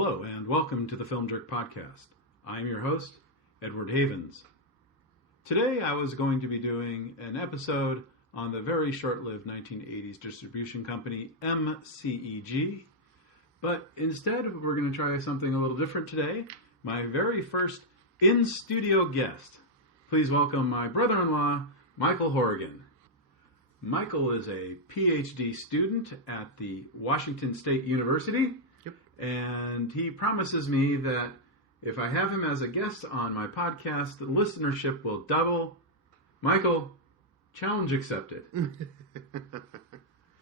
Hello, and welcome to the Film Jerk Podcast. I'm your host, Edward Havens. Today I was going to be doing an episode on the very short-lived 1980s distribution company MCEG, but instead we're going to try something a little different today. My very first in-studio guest. Please welcome my brother-in-law, Michael Hourigan. Michael is a PhD student at the Washington State University. And he promises me that if I have him as a guest on my podcast, the listenership will double. Michael, challenge accepted.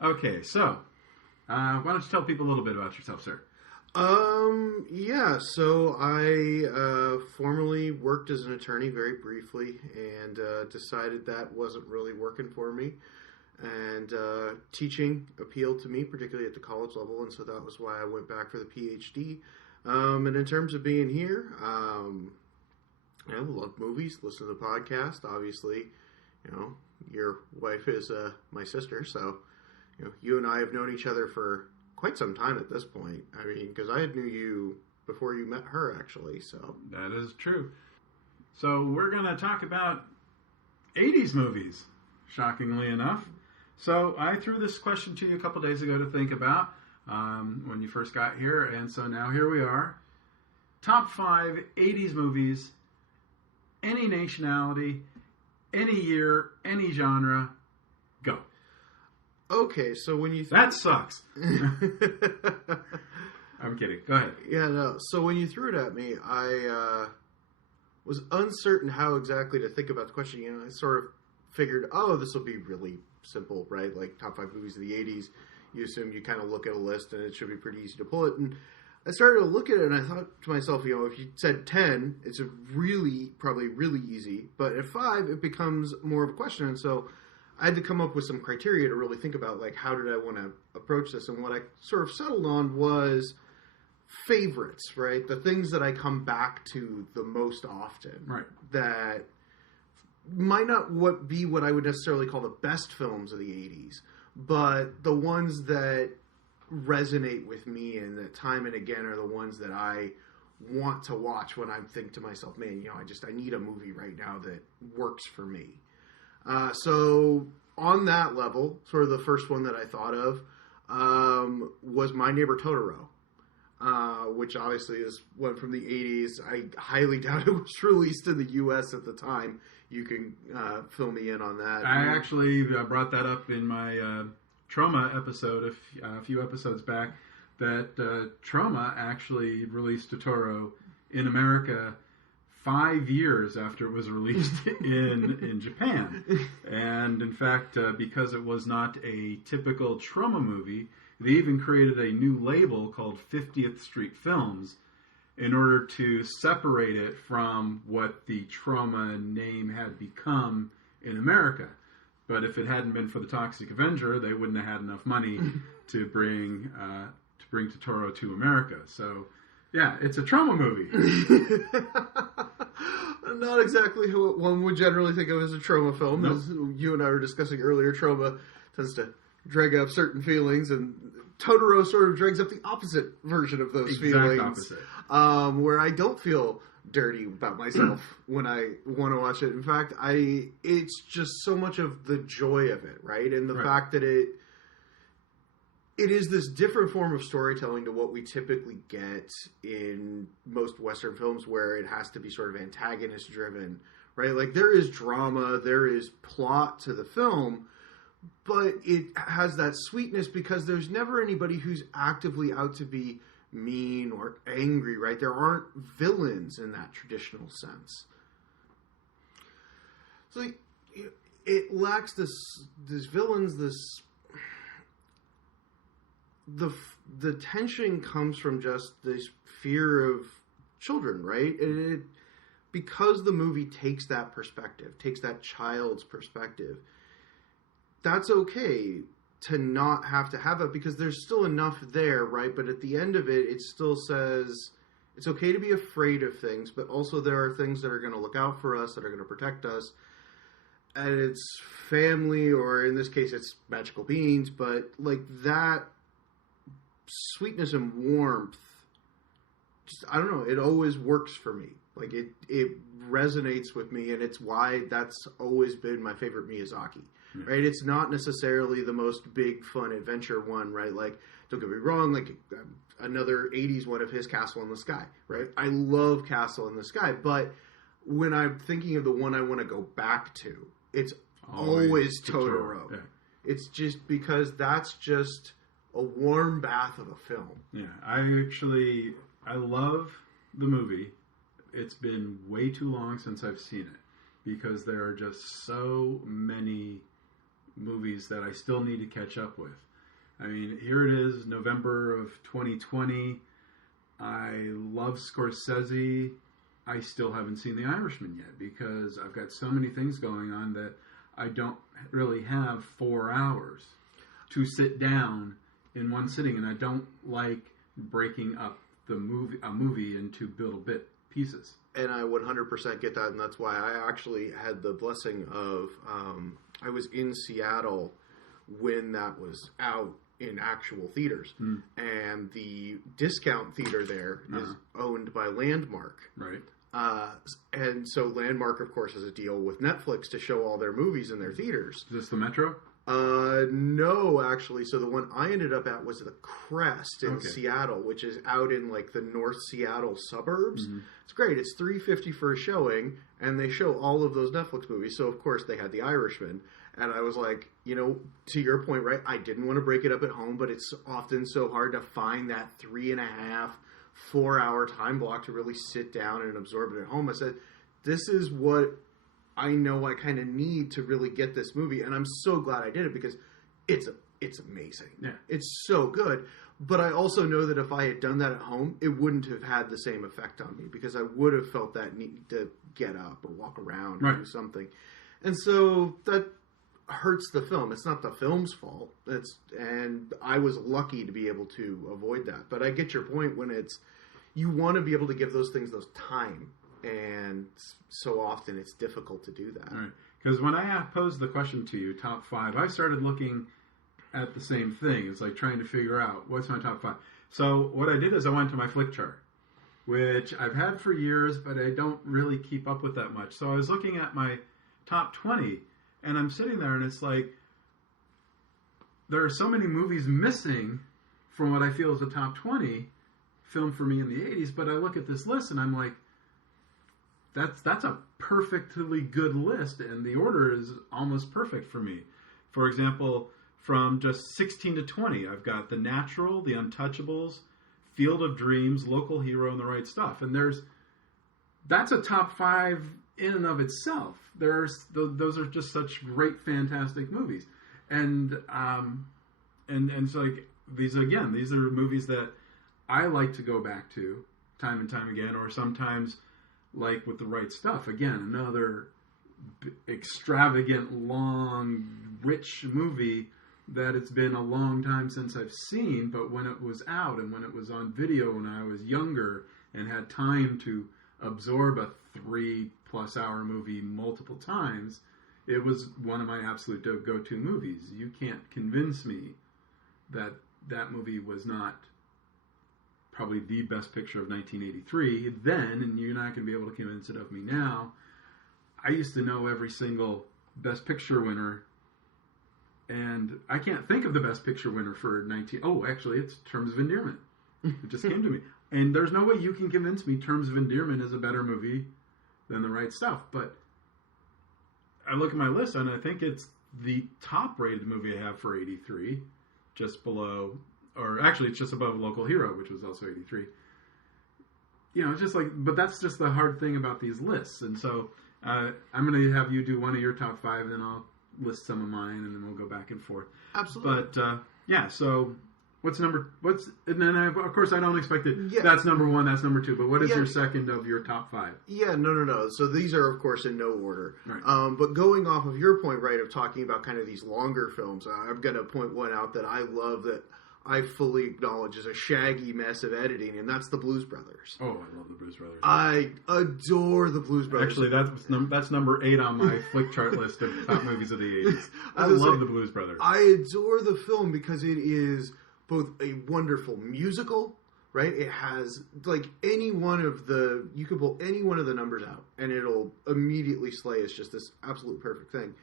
Okay, so why don't you tell people a little bit about yourself, sir? So I formerly worked as an attorney very briefly and decided that wasn't really working for me. And teaching appealed to me, particularly at the college level, and so that was why I went back for the PhD. And in terms of being here, I love movies, listen to the podcast. Obviously, your wife is my sister, so you and I have known each other for quite some time at this point. I mean, because I knew you before you met her, actually. So that is true. So we're going to talk about 80s movies, shockingly enough. So I threw this question to you a couple days ago to think about when you first got here, and so now here we are. Top 5 80s movies, any nationality, any year, any genre, go. Okay, so when you... That sucks. I'm kidding. Go ahead. Yeah, no. So when you threw it at me, I was uncertain how exactly to think about the question. I sort of figured, this will be really simple, right? Like top 5 movies of the 80s. You assume you kind of look at a list and it should be pretty easy to pull it. And I started to look at it and I thought to myself, if you said 10, it's probably really easy. But at 5, it becomes more of a question. And so I had to come up with some criteria to really think about, like, how did I want to approach this? And what I sort of settled on was favorites, right? The things that I come back to the most often. Right. That might not be what I would necessarily call the best films of the 80s, but the ones that resonate with me and that time and again are the ones that I want to watch when I think to myself, man, I need a movie right now that works for me. So on that level, sort of the first one that I thought of was My Neighbor Totoro. Which obviously is one from the 80s. I highly doubt it was released in the U.S. at the time. You can fill me in on that. I actually brought that up in my Trauma episode a few episodes back, that Trauma actually released Totoro in America 5 years after it was released in Japan. And in fact, because it was not a typical Trauma movie, they even created a new label called 50th Street Films in order to separate it from what the Trauma name had become in America. But if it hadn't been for the Toxic Avenger, they wouldn't have had enough money to bring Totoro to America. So, yeah, it's a Trauma movie. Not exactly what one would generally think of as a Trauma film. Nope. As you and I were discussing earlier, Trauma tends to drag up certain feelings, and Totoro sort of drags up the opposite version of those feelings. Opposite. Where I don't feel dirty about myself when I want to watch it. In fact, it's just so much of the joy of it, right? And the fact that it is this different form of storytelling to what we typically get in most Western films, where it has to be sort of antagonist driven, right? Like, there is drama, there is plot to the film, but it has that sweetness because there's never anybody who's actively out to be mean or angry, right? There aren't villains in that traditional sense. So it lacks this villains, the tension comes from just this fear of children, right? And because the movie takes that perspective, takes that child's perspective, that's okay to not have to have it because there's still enough there, right? But at the end of it, it still says it's okay to be afraid of things, but also there are things that are going to look out for us, that are going to protect us. And it's family, or in this case, it's magical beings, but like that sweetness and warmth just, I don't know, it always works for me. Like, it resonates with me, and it's why that's always been my favorite Miyazaki, right? It's not necessarily the most big, fun adventure one, right? Like, don't get me wrong, like, another 80s one of his, Castle in the Sky, right? I love Castle in the Sky, but when I'm thinking of the one I want to go back to, it's always Totoro. Yeah. It's just because that's just a warm bath of a film. Yeah, I love the movie. It's been way too long since I've seen it because there are just so many movies that I still need to catch up with. I mean, here it is, November of 2020. I love Scorsese. I still haven't seen The Irishman yet because I've got so many things going on that I don't really have 4 hours to sit down in one sitting, and I don't like breaking up a movie into little pieces. And I 100% get that, and that's why I actually had the blessing of, I was in Seattle when that was out in actual theaters. And the discount theater there is owned by Landmark. Right. And so Landmark, of course, has a deal with Netflix to show all their movies in their theaters. Is this the Metro? No, actually. So the one I ended up at was the Crest in Seattle, which is out in like the North Seattle suburbs. It's great. It's $3.50 for a showing, and they show all of those Netflix movies. So of course they had The Irishman, and I was like, you know, to your point, right? I didn't want to break it up at home, but it's often so hard to find that 3.5, 4 hour time block to really sit down and absorb it at home. I said, this is what I know I kind of need to really get this movie, and I'm so glad I did it because it's amazing. Yeah. It's so good. But I also know that if I had done that at home, it wouldn't have had the same effect on me because I would have felt that need to get up or walk around or do something. And so that hurts the film. It's not the film's fault. And I was lucky to be able to avoid that. But I get your point when you want to be able to give those things those time. And so often it's difficult to do that. Right. Because when I posed the question to you, top 5, I started looking at the same thing. It's like trying to figure out what's my top 5. So what I did is I went to my flick chart, which I've had for years, but I don't really keep up with that much. So I was looking at my top 20, and I'm sitting there, and it's like there are so many movies missing from what I feel is a top 20 film for me in the 80s, but I look at this list, and I'm like, that's a perfectly good list, and the order is almost perfect for me. For example, from just 16 to 20, I've got The Natural, The Untouchables, Field of Dreams, Local Hero, and The Right Stuff. And that's a top 5 in and of itself. Those are just such great, fantastic movies. And so like these are movies that I like to go back to time and time again, or sometimes like with The Right Stuff. Again, another extravagant, long, rich movie that it's been a long time since I've seen, but when it was out and when it was on video when I was younger and had time to absorb a 3+ hour movie multiple times, it was one of my absolute go-to movies. You can't convince me that that movie was not probably the best picture of 1983 then, and you're not going to be able to convince it of me now. I used to know every single Best Picture winner, and I can't think of the Best Picture winner for actually, it's Terms of Endearment. It just came to me. And there's no way you can convince me Terms of Endearment is a better movie than The Right Stuff. But I look at my list, and I think it's the top-rated movie I have for 83, just below, or actually it's just above Local Hero, which was also 83. You know, it's just like, but that's just the hard thing about these lists. And so I'm going to have you do one of your top 5, and then I'll list some of mine, and then we'll go back and forth. Absolutely. But so and then of course I don't expect it. Yeah. That's number 1, that's number 2. But what is your second of your top 5? Yeah, no. So these are of course in no order. Right. But going off of your point, right, of talking about kind of these longer films, I'm going to point one out that I love that I fully acknowledge is a shaggy mess of editing, and that's the Blues Brothers. Oh, I love the Blues Brothers. I adore the Blues Brothers. Actually, that's number 8 on my flick chart list of top movies of the 80s. I love the Blues Brothers. I adore the film because it is both a wonderful musical, right? It has like you could pull any one of the numbers out and it'll immediately slay as just this absolute perfect thing.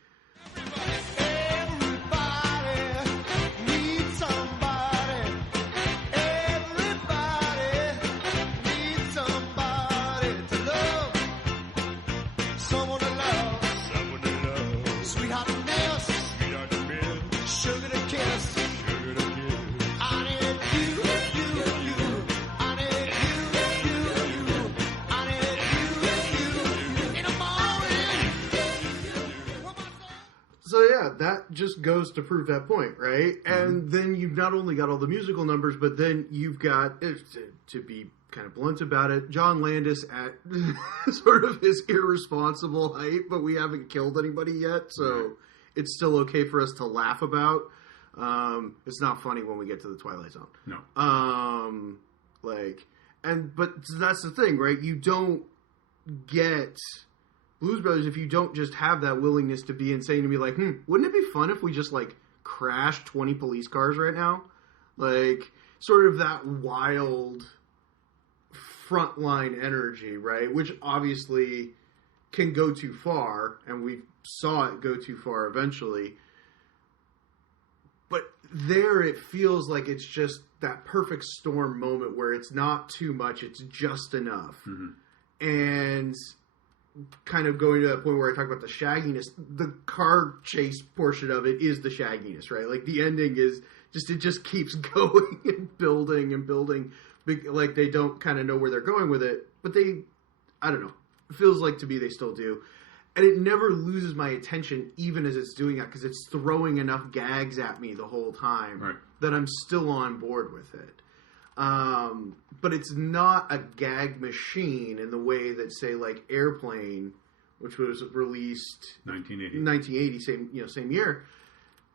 So yeah, that just goes to prove that point, right? And then you've not only got all the musical numbers, but then you've got, to be kind of blunt about it, John Landis at sort of his irresponsible height, but we haven't killed anybody yet, so it's still okay for us to laugh about. It's not funny when we get to the Twilight Zone. No. But that's the thing, right? You don't get Blues Brothers if you don't just have that willingness to be insane and be like, wouldn't it be fun if we just like crashed 20 police cars right now? Like, sort of that wild frontline energy, right? Which obviously can go too far, and we saw it go too far eventually. But there it feels like it's just that perfect storm moment where it's not too much, it's just enough. Mm-hmm. And kind of going to that point where I talk about the shagginess, the car chase portion of it is the shagginess, right? Like the ending is just, it just keeps going and building and building. Like they don't kind of know where they're going with it, but I don't know. It feels like to me they still do. And it never loses my attention even as it's doing that because it's throwing enough gags at me the whole time that I'm still on board with it. But it's not a gag machine in the way that, say, like Airplane, which was released 1980, same year.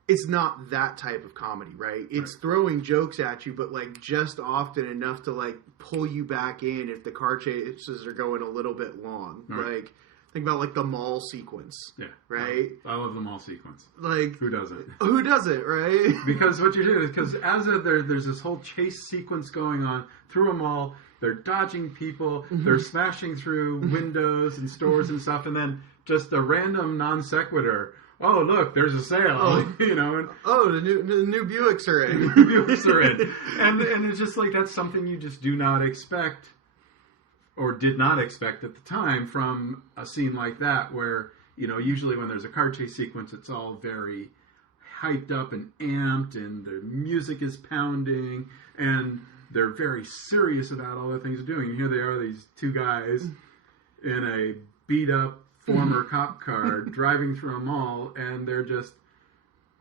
It's not that type of comedy, right? It's throwing jokes at you, but like just often enough to like pull you back in if the car chases are going a little bit long. Like, think about like the mall sequence. Yeah. Right? I love the mall sequence. Like, who doesn't? Who doesn't, right? Because what you're doing is, because there's this whole chase sequence going on through a mall. They're dodging people. They're smashing through windows and stores and stuff. And then just a random non sequitur. Oh, look, there's a sale. And, the new Buicks are in. Buicks are in. And it's just like, that's something you just do not expect, or did not expect at the time from a scene like that where, usually when there's a car chase sequence, it's all very hyped up and amped and the music is pounding and they're very serious about all the things they're doing. And here they are, these two guys in a beat up former cop car driving through a mall, and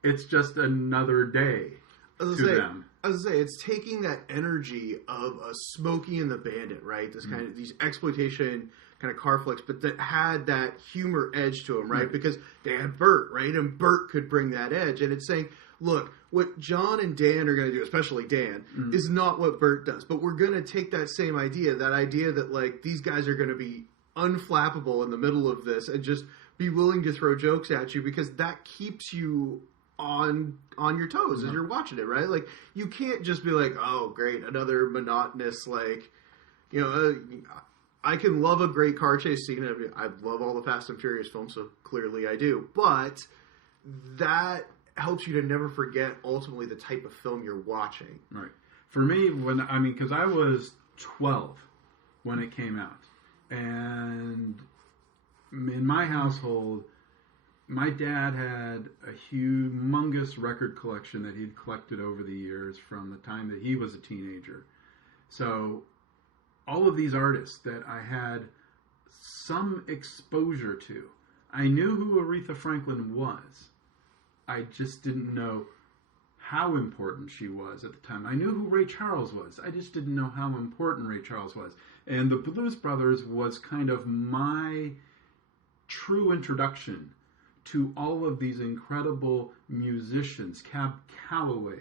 it's just another day to them. I was gonna say, it's taking that energy of a Smokey and the Bandit, right? This kind of these exploitation kind of car flicks, but that had that humor edge to them, right? Because they had Bert, right? And Bert could bring that edge. And it's saying, look, what John and Dan are going to do, especially Dan, is not what Bert does. But we're going to take that same idea, that like these guys are going to be unflappable in the middle of this and just be willing to throw jokes at you, because that keeps you on your toes as you're watching it, right? Like, you can't just be like, oh, great, another monotonous, like, I can love a great car chase scene. I mean, I love all the Fast and Furious films, so clearly I do. But that helps you to never forget ultimately the type of film you're watching. Right. For me, because I was 12 when it came out. And in my household, my dad had a humongous record collection that he'd collected over the years from the time that he was a teenager. So all of these artists that I had some exposure to, I knew who Aretha Franklin was. I just didn't know how important she was at the time. I knew who Ray Charles was. I just didn't know how important Ray Charles was. And the Blues Brothers was kind of my true introduction to all of these incredible musicians. Cab Calloway.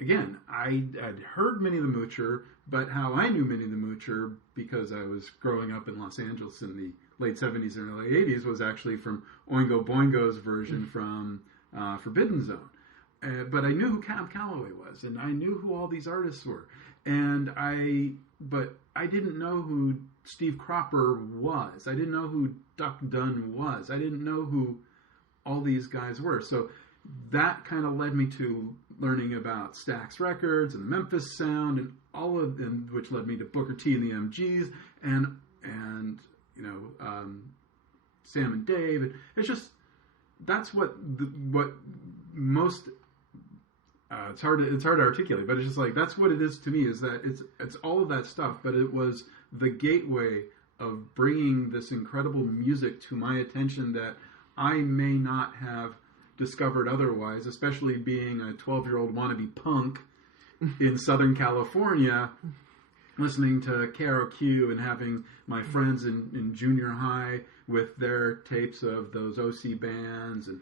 Again, I had heard Minnie the Moocher, but how I knew Minnie the Moocher, because I was growing up in Los Angeles in the late 70s and early 80s, was actually from Oingo Boingo's version from Forbidden Zone. but I knew who Cab Calloway was, and I knew who all these artists were, but I didn't know who Steve Cropper was. I didn't know who Duck Dunn was. I didn't know who all these guys were. So that kind of led me to learning about Stax Records and the Memphis Sound and all of them, which led me to Booker T and the MGs and Sam and Dave. And it's just that's what most. It's hard to articulate, but it's just like that's what it is to me. Is that it's all of that stuff, but it was the gateway of bringing this incredible music to my attention that I may not have discovered otherwise, especially being a 12-year-old wannabe punk in Southern California, listening to KROQ and having my friends in junior high with their tapes of those OC bands and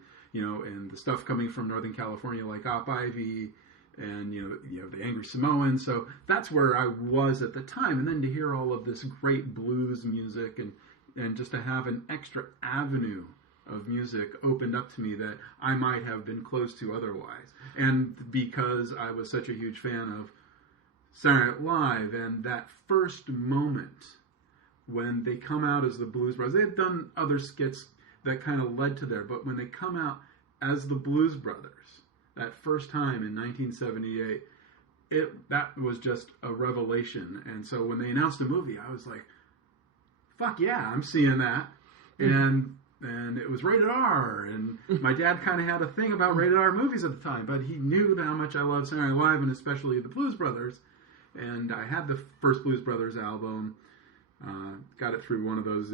the stuff coming from Northern California like Op Ivy and the Angry Samoans. So that's where I was at the time, and then to hear all of this great blues music and just to have an extra avenue of music opened up to me that I might have been closed to otherwise. And because I was such a huge fan of Saturday Night Live and that first moment when they come out as the Blues Brothers, they had done other skits that kind of led to there, but when they come out as the Blues Brothers that first time in 1978, that was just a revelation. And so when they announced the movie, I was like, fuck yeah, I'm seeing that. And it was rated R, and my dad kind of had a thing about rated R movies at the time, but he knew how much I loved Saturday Night Live, and especially the Blues Brothers, and I had the first Blues Brothers album, got it through one of those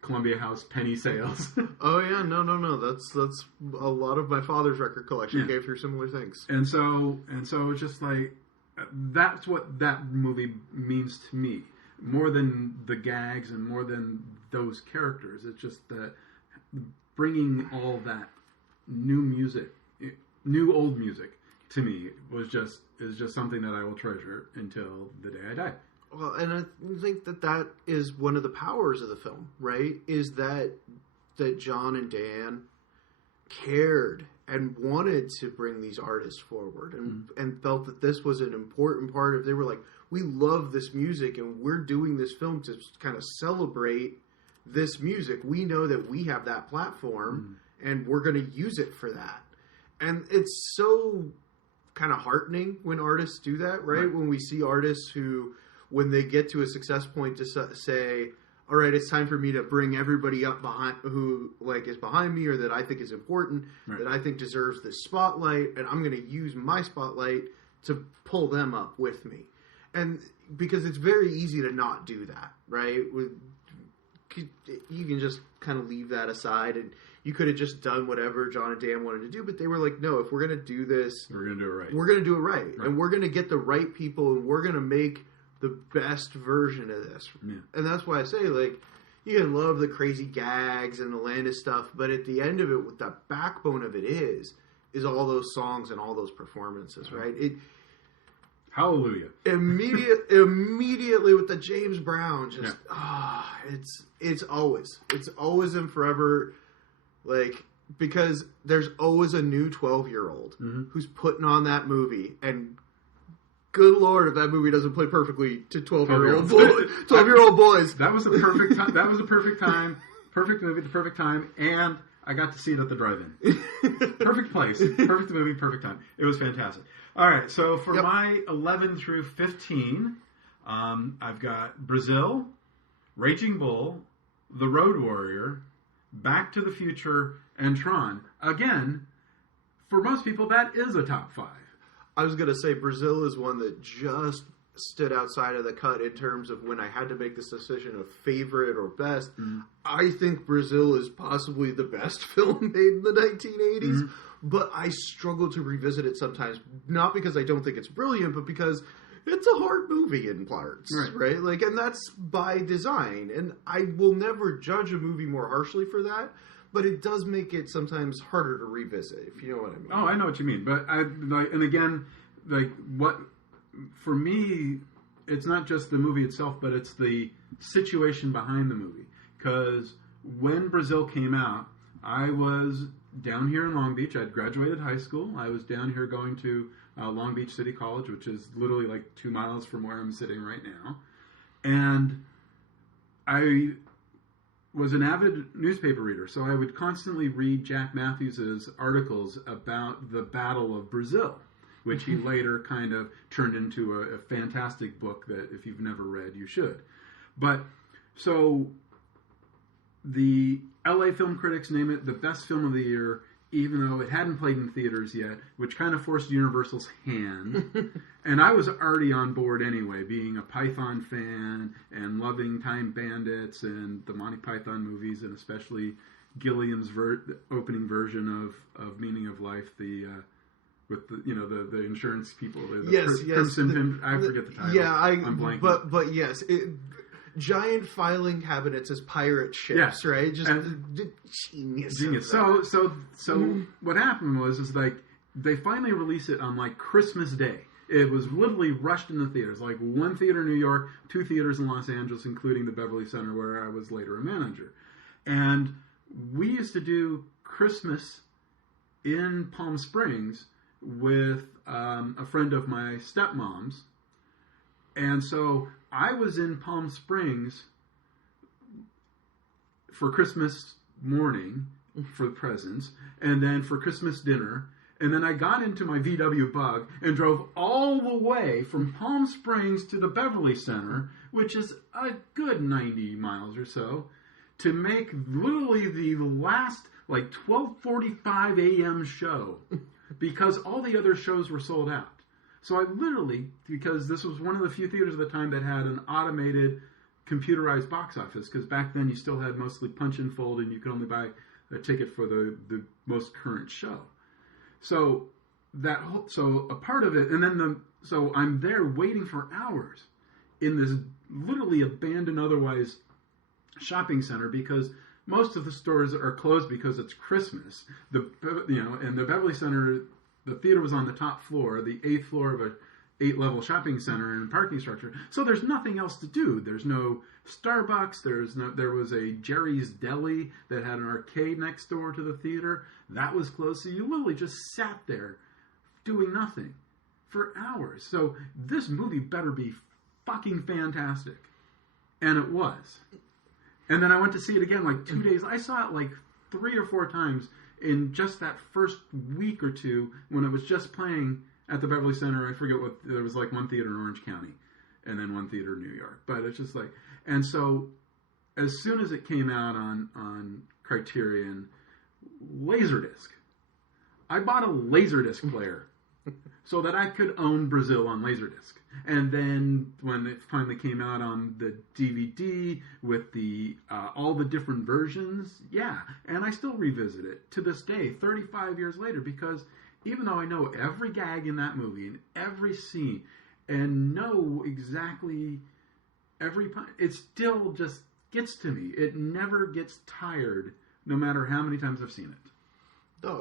Columbia House penny sales. Oh yeah, no, that's a lot of my father's record collection came through similar things. And so it's just like, that's what that movie means to me. More than the gags and more than those characters. It's just that bringing all that new old music to me is just something that I will treasure until the day I die. Well, and I think that is one of the powers of the film, right? Is that John and Dan cared and wanted to bring these artists forward and felt that this was an important part of, they were like, we love this music and we're doing this film to kind of celebrate this music. We know that we have that platform and we're going to use it for that. And it's so kind of heartening when artists do that, right? When we see artists who, when they get to a success point, to say, all right, it's time for me to bring everybody up behind who is behind me or that I think is important, that I think deserves this spotlight, and I'm going to use my spotlight to pull them up with me. And because it's very easy to not do that, right? You can just kind of leave that aside, and you could have just done whatever John and Dan wanted to do, but they were like, no, if we're going to do this, we're going to do it right. We're going to do it right. And we're going to get the right people, and we're going to make the best version of this. Yeah. And that's why I say, you can love the crazy gags and the Landis stuff, but at the end of it, what the backbone of it is all those songs and all those performances, right? Hallelujah. Immediately with the James Brown, it's always and forever, because there's always a new 12-year-old who's putting on that movie, and good Lord, if that movie doesn't play perfectly to 12-year-old boys. That was a perfect time. That was a perfect time. Perfect movie at the perfect time, and I got to see it at the drive-in. Perfect place. Perfect movie, perfect time. It was fantastic. All right, so for my 11 through 15, I've got Brazil, Raging Bull, The Road Warrior, Back to the Future, and Tron. Again, for most people, that is a top 5. I was going to say Brazil is one that just stood outside of the cut in terms of when I had to make this decision of favorite or best. I think Brazil is possibly the best film made in the 1980s, but I struggle to revisit it sometimes, not because I don't think it's brilliant, but because it's a hard movie in parts, right? And that's by design, and I will never judge a movie more harshly for that, but it does make it sometimes harder to revisit, if you know what I mean. Oh, I know what you mean, but for me, it's not just the movie itself, but it's the situation behind the movie. Because when Brazil came out, I was down here in Long Beach. I'd graduated high school. I was down here going to Long Beach City College, which is literally like 2 miles from where I'm sitting right now. And I was an avid newspaper reader, so I would constantly read Jack Matthews's articles about the Battle of Brazil, which he later kind of turned into a fantastic book that if you've never read, you should. But, so, the LA film critics name it the best film of the year, even though it hadn't played in theaters yet, which kind of forced Universal's hand. And I was already on board anyway, being a Python fan and loving Time Bandits and the Monty Python movies, and especially Gilliam's opening version of Meaning of Life, with the insurance people. I forget the title. Yeah, I'm blanking. But yes, giant filing cabinets as pirate ships, right? Just genius. So what happened was like they finally released it on like Christmas Day. It was literally rushed into theaters, like 1 theater in New York, 2 theaters in Los Angeles, including the Beverly Center, where I was later a manager. And we used to do Christmas in Palm Springs with a friend of my stepmom's. And so I was in Palm Springs for Christmas morning for the presents, and then for Christmas dinner, and then I got into my VW Bug and drove all the way from Palm Springs to the Beverly Center, which is a good 90 miles or so, to make literally the last like 12:45 a.m. show, because all the other shows were sold out. So I literally, because this was one of the few theaters at the time that had an automated computerized box office, because back then you still had mostly punch and fold, and you could only buy a ticket for the most current show. So a part of it, and then so I'm there waiting for hours in this literally abandoned, otherwise shopping center, because most of the stores are closed because it's Christmas. And the Beverly Center, the theater was on the top floor, the 8th floor of a 8-level shopping center and parking structure. So there's nothing else to do. There's no Starbucks. There was a Jerry's Deli that had an arcade next door to the theater. That was closed. So you literally just sat there doing nothing for hours. So this movie better be fucking fantastic. And it was. And then I went to see it again like 2 days. I saw it like 3 or 4 times in just that first week or two when it was just playing at the Beverly Center. I forget what, there was like 1 theater in Orange County and then 1 theater in New York. But it's just like, and so as soon as it came out on Criterion, Laserdisc, I bought a Laserdisc player so that I could own Brazil on Laserdisc. And then when it finally came out on the DVD with the all the different versions, yeah, and I still revisit it to this day, 35 years later, because even though I know every gag in that movie and every scene and know exactly every punch, it still just gets to me. It never gets tired, no matter how many times I've seen it. No,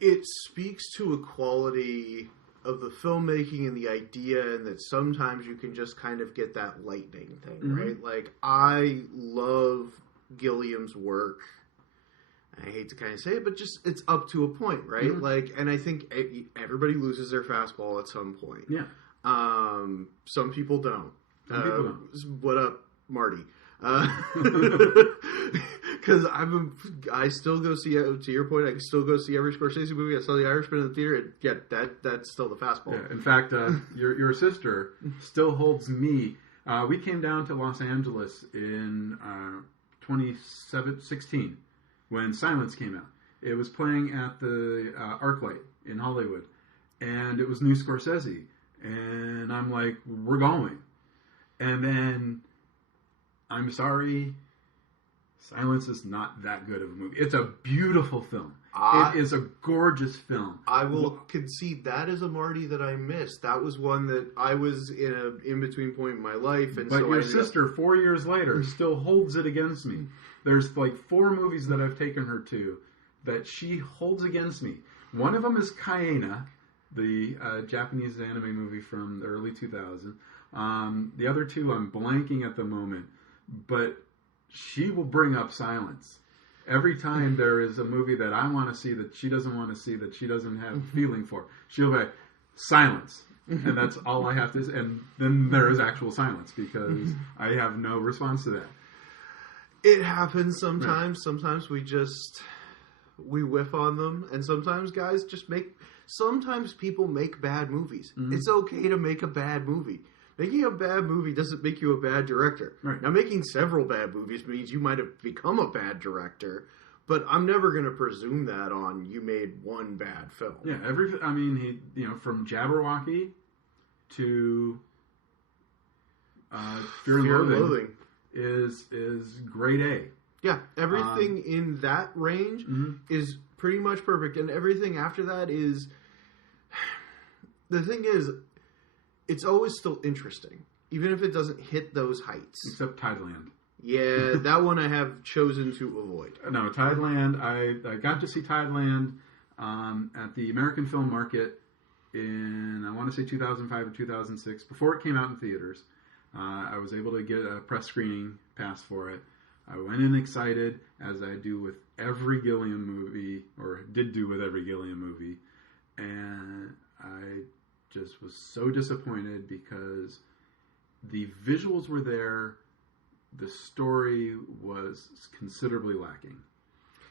it speaks to a quality of the filmmaking and the idea, and that sometimes you can just kind of get that lightning thing, mm-hmm. right? Like, I love Gilliam's work. I hate to kind of say it, but just it's up to a point, right? Mm-hmm. Like, and I think everybody loses their fastball at some point. Yeah. Some people don't. Some people don't. What up, Marty? Because I still go see, to your point, I can still go see every Scorsese movie. I saw The Irishman in the theater. And yeah, that's still the fastball. Yeah, in fact, your sister still holds me. We came down to Los Angeles in 2016 when Silence came out. It was playing at the ArcLight in Hollywood, and it was new Scorsese. And I'm like, we're going. And then, I'm sorry, Silence is not that good of a movie. It's a beautiful film. It is a gorgeous film. I will concede that is a Marty that I missed. That was one that I was in an in-between point in my life. And but so your sister, 4 years later, still holds it against me. There's like 4 movies that I've taken her to that she holds against me. One of them is Kaena, the Japanese anime movie from the early 2000s. The other 2 I'm blanking at the moment. But she will bring up silence. Every time there is a movie that I want to see that she doesn't want to see, that she doesn't have feeling for, she'll be like, silence. And that's all I have to say. And then there is actual silence because I have no response to that. It happens sometimes. Right. Sometimes we whiff on them. And sometimes guys sometimes people make bad movies. Mm-hmm. It's okay to make a bad movie. Making a bad movie doesn't make you a bad director. Right. Now, making several bad movies means you might have become a bad director, but I'm never going to presume that on you made one bad film. Yeah, from Jabberwocky to Fear and Loathing is grade A. Yeah, everything in that range is pretty much perfect, and everything after that is... The thing is, it's always still interesting, even if it doesn't hit those heights. Except Tideland. Yeah, that one I have chosen to avoid. No, Tideland, I got to see Tideland at the American Film Market in, I want to say 2005 or 2006, before it came out in theaters. I was able to get a press screening pass for it. I went in excited, as I do with every Gilliam movie, or did do with every Gilliam movie, and I just was so disappointed because the visuals were there, the story was considerably lacking.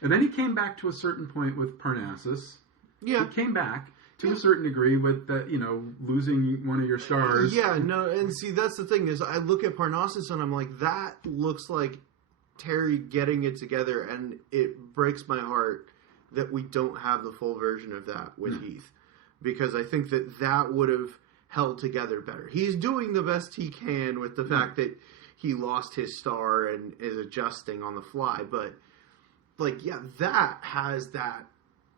And then he came back to a certain point with Parnassus. Yeah. He came back to a certain degree with that, losing one of your stars. Yeah, no, and see, that's the thing is I look at Parnassus and I'm like, that looks like Terry getting it together, and it breaks my heart that we don't have the full version of that with Heath. Because I think that would have held together better. He's doing the best he can with the fact that he lost his star and is adjusting on the fly. But, that has that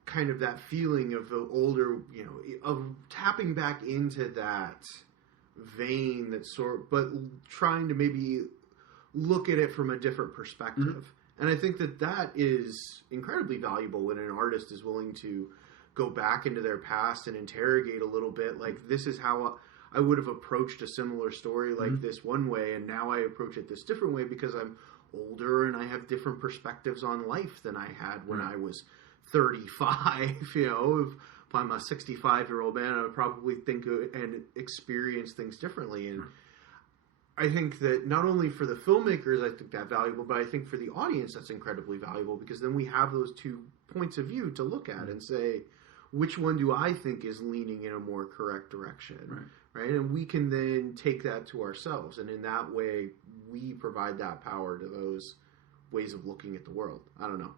kind of that feeling of the older, of tapping back into that vein but trying to maybe look at it from a different perspective. Mm-hmm. And I think that is incredibly valuable when an artist is willing to go back into their past and interrogate a little bit. Like, this is how I would have approached a similar story like this one way, and now I approach it this different way because I'm older and I have different perspectives on life than I had when I was 35. If I'm a 65-year-old man, I would probably think and experience things differently. And I think that not only for the filmmakers, I think that's valuable, but I think for the audience, that's incredibly valuable because then we have those two points of view to look at and say, which one do I think is leaning in a more correct direction, right? And we can then take that to ourselves, and in that way, we provide that power to those ways of looking at the world. I don't know.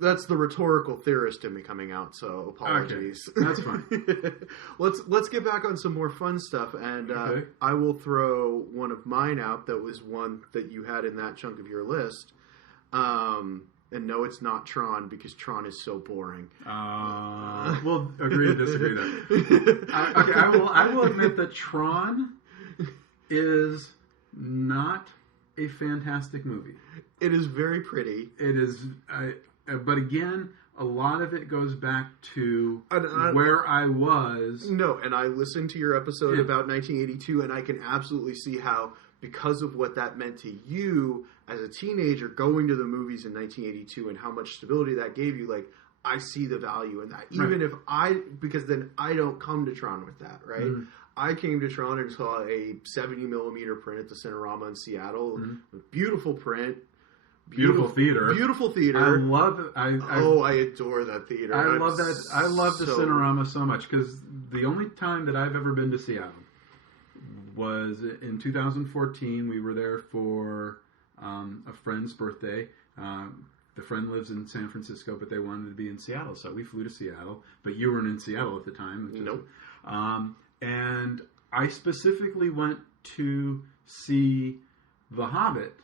That's the rhetorical theorist in me coming out, so apologies. Okay, that's fine. Let's get back on some more fun stuff, and I will throw one of mine out that was one that you had in that chunk of your list. And no, it's not Tron, because Tron is so boring. We'll agree to disagree there. I will admit that Tron is not a fantastic movie. It is very pretty. It is, but again, a lot of it goes back to where I was. No, and I listened to your episode about 1982, and I can absolutely see how, because of what that meant to you as a teenager going to the movies in 1982 and how much stability that gave you, I see the value in that. Even because then I don't come to Tron with that, right? Mm-hmm. I came to Tron and saw a 70mm print at the Cinerama in Seattle. Mm-hmm. Beautiful print. Beautiful theater. Beautiful theater. I love it. I adore that theater. I love that. I love the Cinerama so much because the only time that I've ever been to Seattle was in 2014. We were there for a friend's birthday. The friend lives in San Francisco, but they wanted to be in Seattle, so we flew to Seattle. But you weren't in Seattle at the time. Nope. And I specifically went to see The Hobbit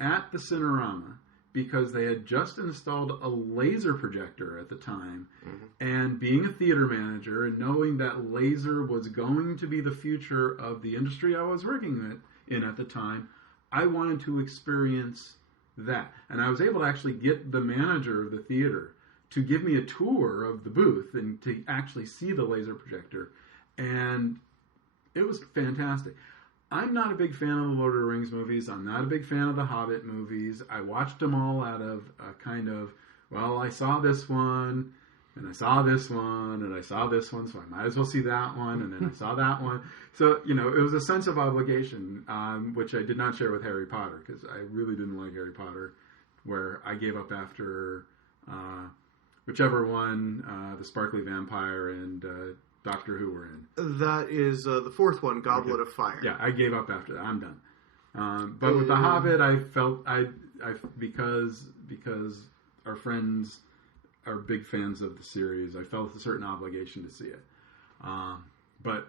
at the Cinerama because they had just installed a laser projector at the time. Mm-hmm. And being a theater manager and knowing that laser was going to be the future of the industry I was working in at the time, I wanted to experience that. And I was able to actually get the manager of the theater to give me a tour of the booth and to actually see the laser projector. And it was fantastic. I'm not a big fan of the Lord of the Rings movies. I'm not a big fan of the Hobbit movies. I watched them all out of a kind of, well, I saw this one, and I saw this one, and I saw this one, so I might as well see that one, and then I saw that one. So, you know, it was a sense of obligation, which I did not share with Harry Potter, because I really didn't like Harry Potter, where I gave up after whichever one, the Sparkly Vampire and Doctor Who were in. That is the fourth one, Goblet of Fire. Yeah, I gave up after that. I'm done. But with The Hobbit, I felt I because our friends are big fans of the series, I felt a certain obligation to see it. But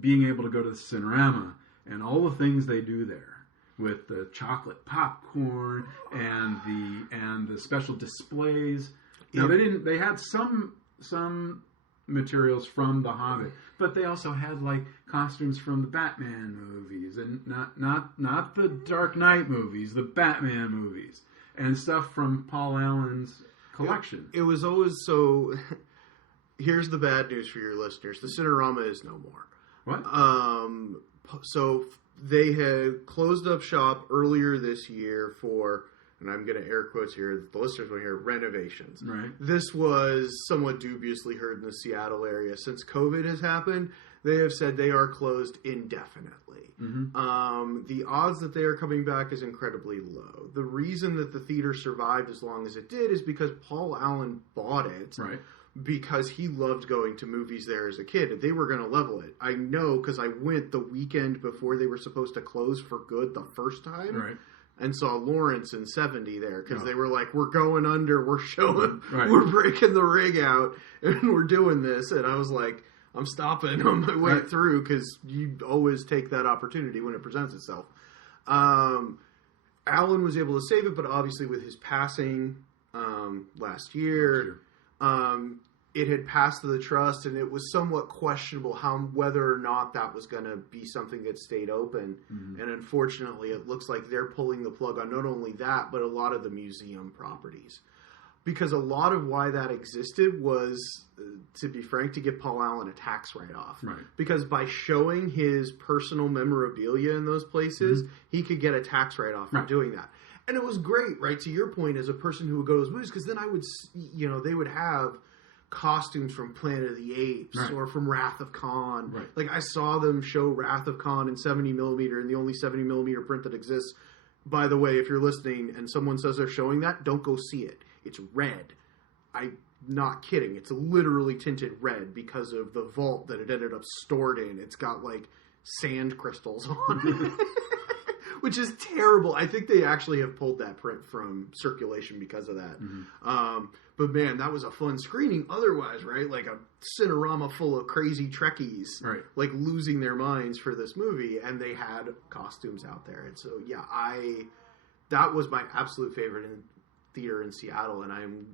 being able to go to the Cinerama and all the things they do there with the chocolate popcorn and the special displays. Now they had some materials from The Hobbit, but they also had like costumes from the Batman movies and not the Dark Knight movies, the Batman movies, and stuff from Paul Allen's collection. It was always so. Here's the bad news for your listeners: the Cinerama is no more. What? So they had closed up shop earlier this year for, and I'm going to air quotes here, the listeners will hear, renovations. Right. This was somewhat dubiously heard in the Seattle area. Since COVID has happened, they have said they are closed indefinitely. Mm-hmm. The odds that they are coming back is incredibly low. The reason that the theater survived as long as it did is because Paul Allen bought it. Right. Because he loved going to movies there as a kid. They were going to level it. I know because I went the weekend before they were supposed to close for good the first time. Right. And saw Lawrence and 70 there because they were like, we're going under, we're showing, right. We're breaking the rig out, and we're doing this. And I was like, I'm stopping on my way through because you always take that opportunity when it presents itself. Alan was able to save it, but obviously with his passing last year, it had passed to the trust, and it was somewhat questionable whether or not that was going to be something that stayed open. Mm-hmm. And unfortunately, it looks like they're pulling the plug on not only that, but a lot of the museum properties. Because a lot of why that existed was, to be frank, to give Paul Allen a tax write-off. Right. Because by showing his personal memorabilia in those places, mm-hmm. he could get a tax write-off for doing that. And it was great, right, to your point, as a person who would go to those movies, because then I would, they would have costumes from Planet of the Apes or from Wrath of Khan. Right. Like, I saw them show Wrath of Khan in 70mm, and the only 70mm print that exists. By the way, if you're listening and someone says they're showing that, don't go see it. It's red. I'm not kidding. It's literally tinted red because of the vault that it ended up stored in. It's got, like, sand crystals on it. Which is terrible. I think they actually have pulled that print from circulation because of that. Mm-hmm. But man, that was a fun screening otherwise, right? Like a Cinerama full of crazy Trekkies, like losing their minds for this movie, and they had costumes out there. And so, yeah, that was my absolute favorite in theater in Seattle, and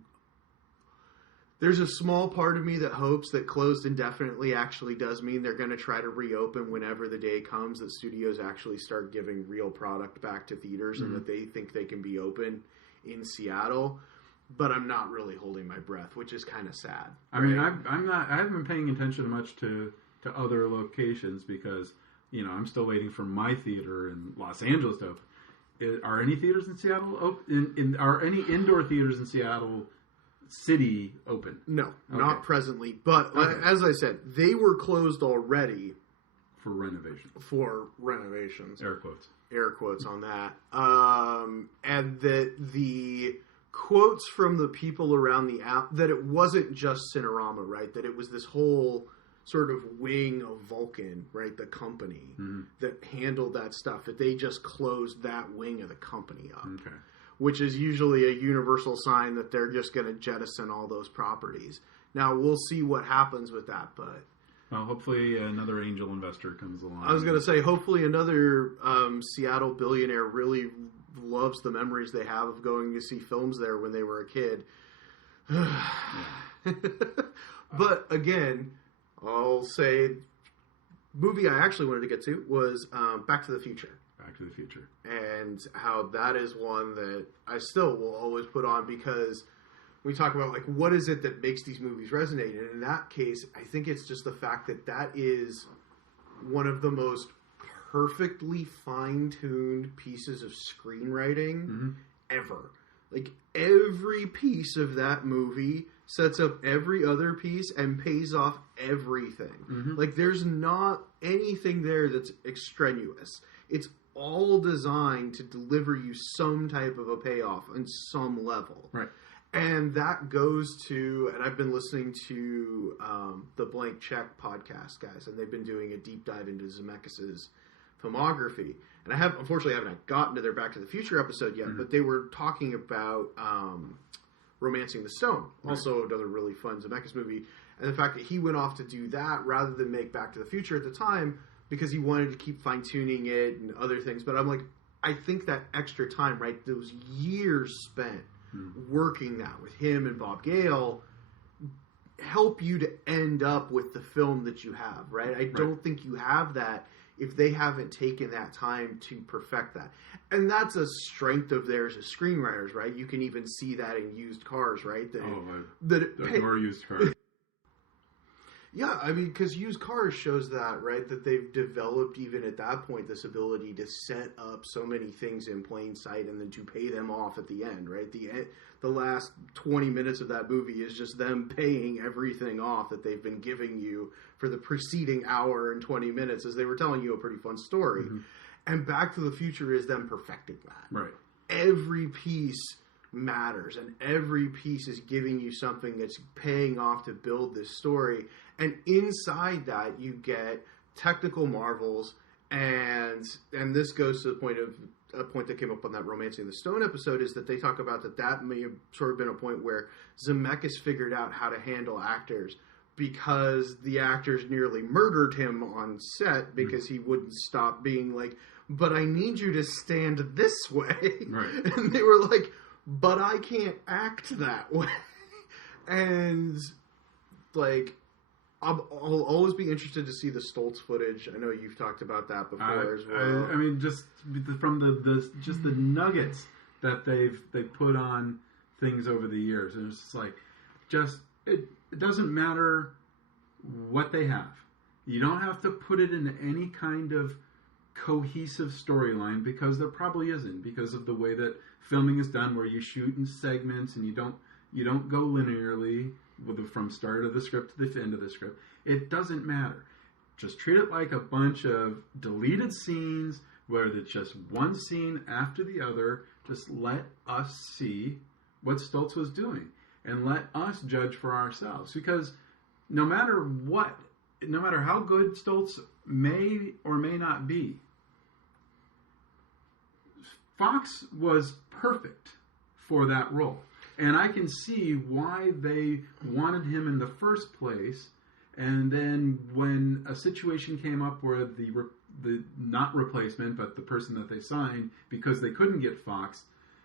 there's a small part of me that hopes that closed indefinitely actually does mean they're going to try to reopen whenever the day comes that studios actually start giving real product back to theaters mm-hmm. and that they think they can be open in Seattle. But I'm not really holding my breath, which is kind of sad. I mean, I haven't been paying attention much to other locations because, I'm still waiting for my theater in Los Angeles to open. Are any theaters in Seattle open? Are any indoor theaters in Seattle City open? No, not presently. But as I said, they were closed already for renovations. Air quotes on that. And that the quotes from the people around the app that it wasn't just Cinerama, right? That it was this whole sort of wing of Vulcan, right? The company mm-hmm. that handled that stuff. That they just closed that wing of the company up. Okay. Which is usually a universal sign that they're just going to jettison all those properties. Now, we'll see what happens with that, but... Well, hopefully another angel investor comes along. I was going to say, hopefully another Seattle billionaire really loves the memories they have of going to see films there when they were a kid. But, again, I'll say... movie I actually wanted to get to was Back to the Future. Back to the Future. And how that is one that I still will always put on because we talk about, like, what is it that makes these movies resonate? And in that case, I think it's just the fact that that is one of the most perfectly fine-tuned pieces of screenwriting ever. Like, every piece of that movie sets up every other piece and pays off everything. Like, there's not anything there that's extraneous. It's all designed to deliver you some type of a payoff on some level. Right. And that goes to, and I've been listening to the Blank Check podcast, guys, and they've been doing a deep dive into Zemeckis' filmography. And I unfortunately haven't gotten to their Back to the Future episode yet, but they were talking about Romancing the Stone, also another really fun Zemeckis movie, and the fact that he went off to do that rather than make Back to the Future at the time because he wanted to keep fine-tuning it and other things. But I'm like, I think that extra time, right, those years spent working that with him and Bob Gale help you to end up with the film that you have, right? I don't think you have that if they haven't taken that time to perfect that. And that's a strength of theirs as screenwriters, right? You can even see that in Used Cars, right? I adore Used Cars. Yeah, I mean, because Used Cars shows that, right? That they've developed, even at that point, this ability to set up so many things in plain sight and then to pay them off at the end, right? The last 20 minutes of that movie is just them paying everything off that they've been giving you for the preceding hour and 20 minutes as they were telling you a pretty fun story. And Back to the Future is them perfecting that. Right. Every piece matters, and every piece is giving you something that's paying off to build this story. And inside that, you get technical marvels, and this goes to the point of a point that came up on that Romancing the Stone episode, is that they talk about that may have sort of been a point where Zemeckis figured out how to handle actors because the actors nearly murdered him on set because he wouldn't stop being like, but I need you to stand this way. Right. And they were like, but I can't act that way. And, like, I'll always be interested to see the Stoltz footage. I know you've talked about that before as well. I mean, just from the nuggets that they've put on things over the years, and it's just like, it doesn't matter what they have. You don't have to put it in any kind of cohesive storyline because there probably isn't, because of the way that filming is done, where you shoot in segments and you don't go linearly from start of the script to the end of the script. It doesn't matter. Just treat it like a bunch of deleted scenes where it's just one scene after the other. Just let us see what Stoltz was doing and let us judge for ourselves. Because no matter how good Stoltz may or may not be, Fox was perfect for that role. And I can see why they wanted him in the first place. And then when a situation came up where the not replacement, but the person that they signed, because they couldn't get Fox,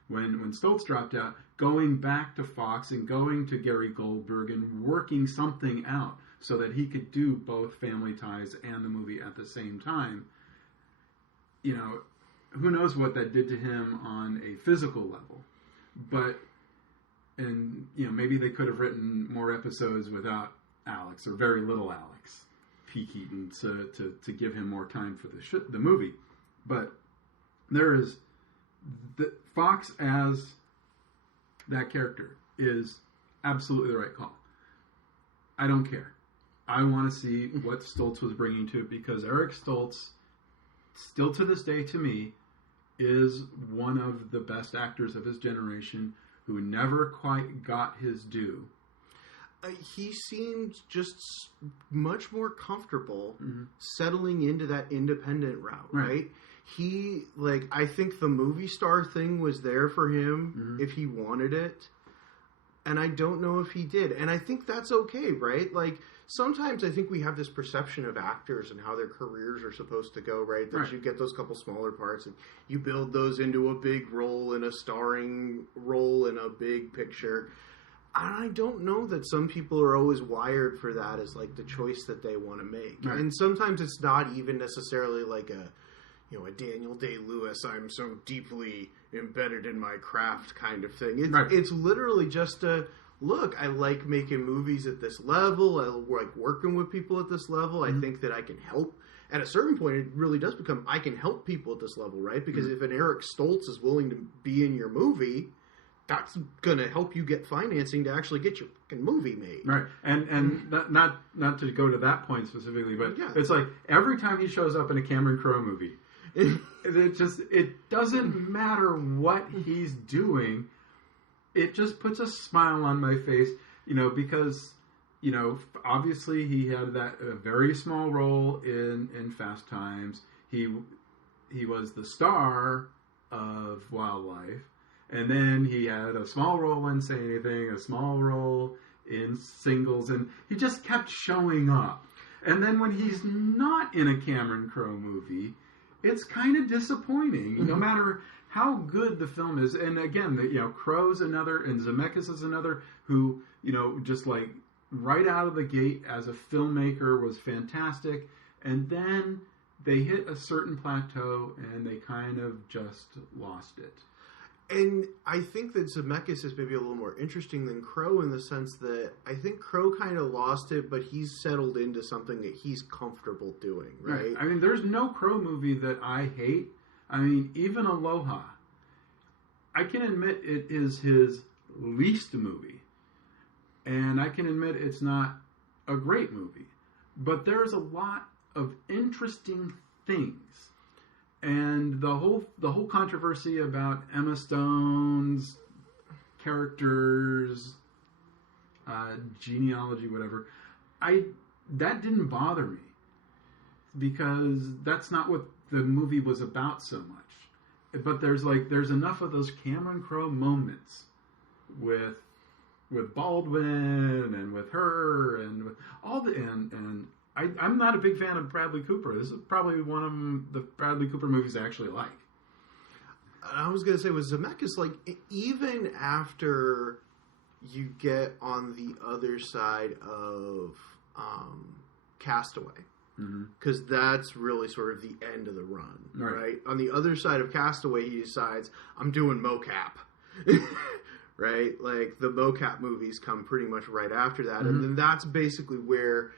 when Stoltz dropped out, going back to Fox and going to Gary Goldberg and working something out so that he could do both Family Ties and the movie at the same time, you know, who knows what that did to him on a physical level. But, and, you know, maybe they could have written more episodes without Alex, or very little Alex P. Keaton, to give him more time for the movie. But there is Fox as that character is absolutely the right call. I don't care. I want to see what Stoltz was bringing to it, because Eric Stoltz, still to this day to me, is one of the best actors of his generation who never quite got his due. He seemed just much more comfortable settling into that independent route, right? He, like, I think the movie star thing was there for him if he wanted it. And I don't know if he did. And I think that's okay, right? Like, sometimes I think we have this perception of actors and how their careers are supposed to go, right? That you get those couple smaller parts and you build those into a big role and a starring role in a big picture. And I don't know that some people are always wired for that as, like, the choice that they want to make. Right. And sometimes it's not even necessarily like a Daniel Day-Lewis, I'm so deeply embedded in my craft kind of thing. It's literally just look, I like making movies at this level. I like working with people at this level. I think that I can help at a certain point, it really does become, I can help people at this level, right? Because if an Eric Stoltz is willing to be in your movie, that's going to help you get financing to actually get your fucking movie made. Right. And not to go to that point specifically, but it's like every time he shows up in a Cameron Crowe movie, it doesn't matter what he's doing. It just puts a smile on my face, because, obviously he had that very small role in Fast Times. He was the star of Wildlife. And then he had a small role in Say Anything, a small role in Singles, and he just kept showing up. And then when he's not in a Cameron Crowe movie, it's kind of disappointing, no matter how good the film is. And again, Crowe's another, and Zemeckis is another, who, just like right out of the gate as a filmmaker was fantastic. And then they hit a certain plateau and they kind of just lost it. And I think that Zemeckis is maybe a little more interesting than Crowe in the sense that I think Crowe kind of lost it, but he's settled into something that he's comfortable doing, right? I mean, there's no Crowe movie that I hate. I mean, even Aloha. I can admit it is his least movie. And I can admit it's not a great movie. But there's a lot of interesting things. And the whole controversy about Emma Stone's characters, genealogy, whatever, that didn't bother me because that's not what the movie was about so much. But there's enough of those Cameron Crowe moments with Baldwin and with her and with all the and I'm not a big fan of Bradley Cooper. This is probably one of the Bradley Cooper movies I actually like. I was going to say, with Zemeckis, like, even after you get on the other side of Castaway, because that's really sort of the end of the run, right? On the other side of Castaway, he decides, I'm doing mocap. Right? Like, the mocap movies come pretty much right after that. And then that's basically where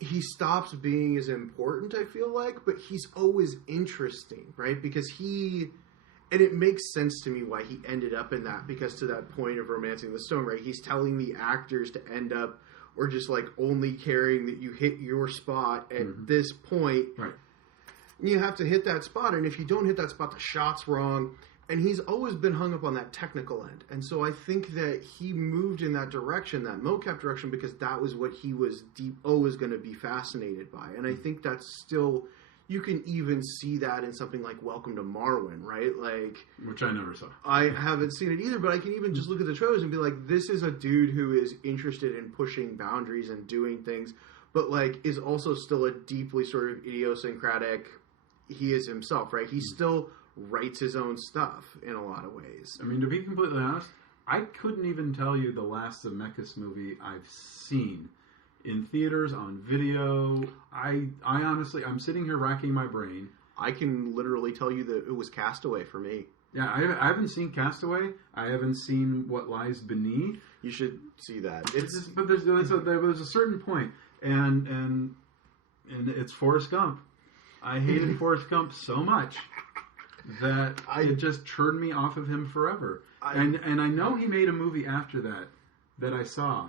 he stops being as important, I feel like, but he's always interesting, right? Because and it makes sense to me why he ended up in that, because to that point of Romancing the Stone, right? He's telling the actors to end up, or just like only caring that you hit your spot at this point. Right. And you have to hit that spot, and if you don't hit that spot, the shot's wrong. And he's always been hung up on that technical end. And so I think that he moved in that direction, that mocap direction, because that was what he was always going to be fascinated by. And I think that's still, you can even see that in something like Welcome to Marwen, right? Like, which I never saw. I haven't seen it either, but I can even just look at the trailers and be like, this is a dude who is interested in pushing boundaries and doing things, but like is also still a deeply sort of idiosyncratic, he is himself, right? He still writes his own stuff in a lot of ways. I mean, to be completely honest, I couldn't even tell you the last Zemeckis movie I've seen in theaters, on video. I honestly, I'm sitting here racking my brain. I can literally tell you that it was Castaway for me. Yeah, I haven't seen Castaway. I haven't seen What Lies Beneath. You should see that. But there was a certain point, and it's Forrest Gump. I hated Forrest Gump so much that it just turned me off of him forever. And I know he made a movie after that I saw.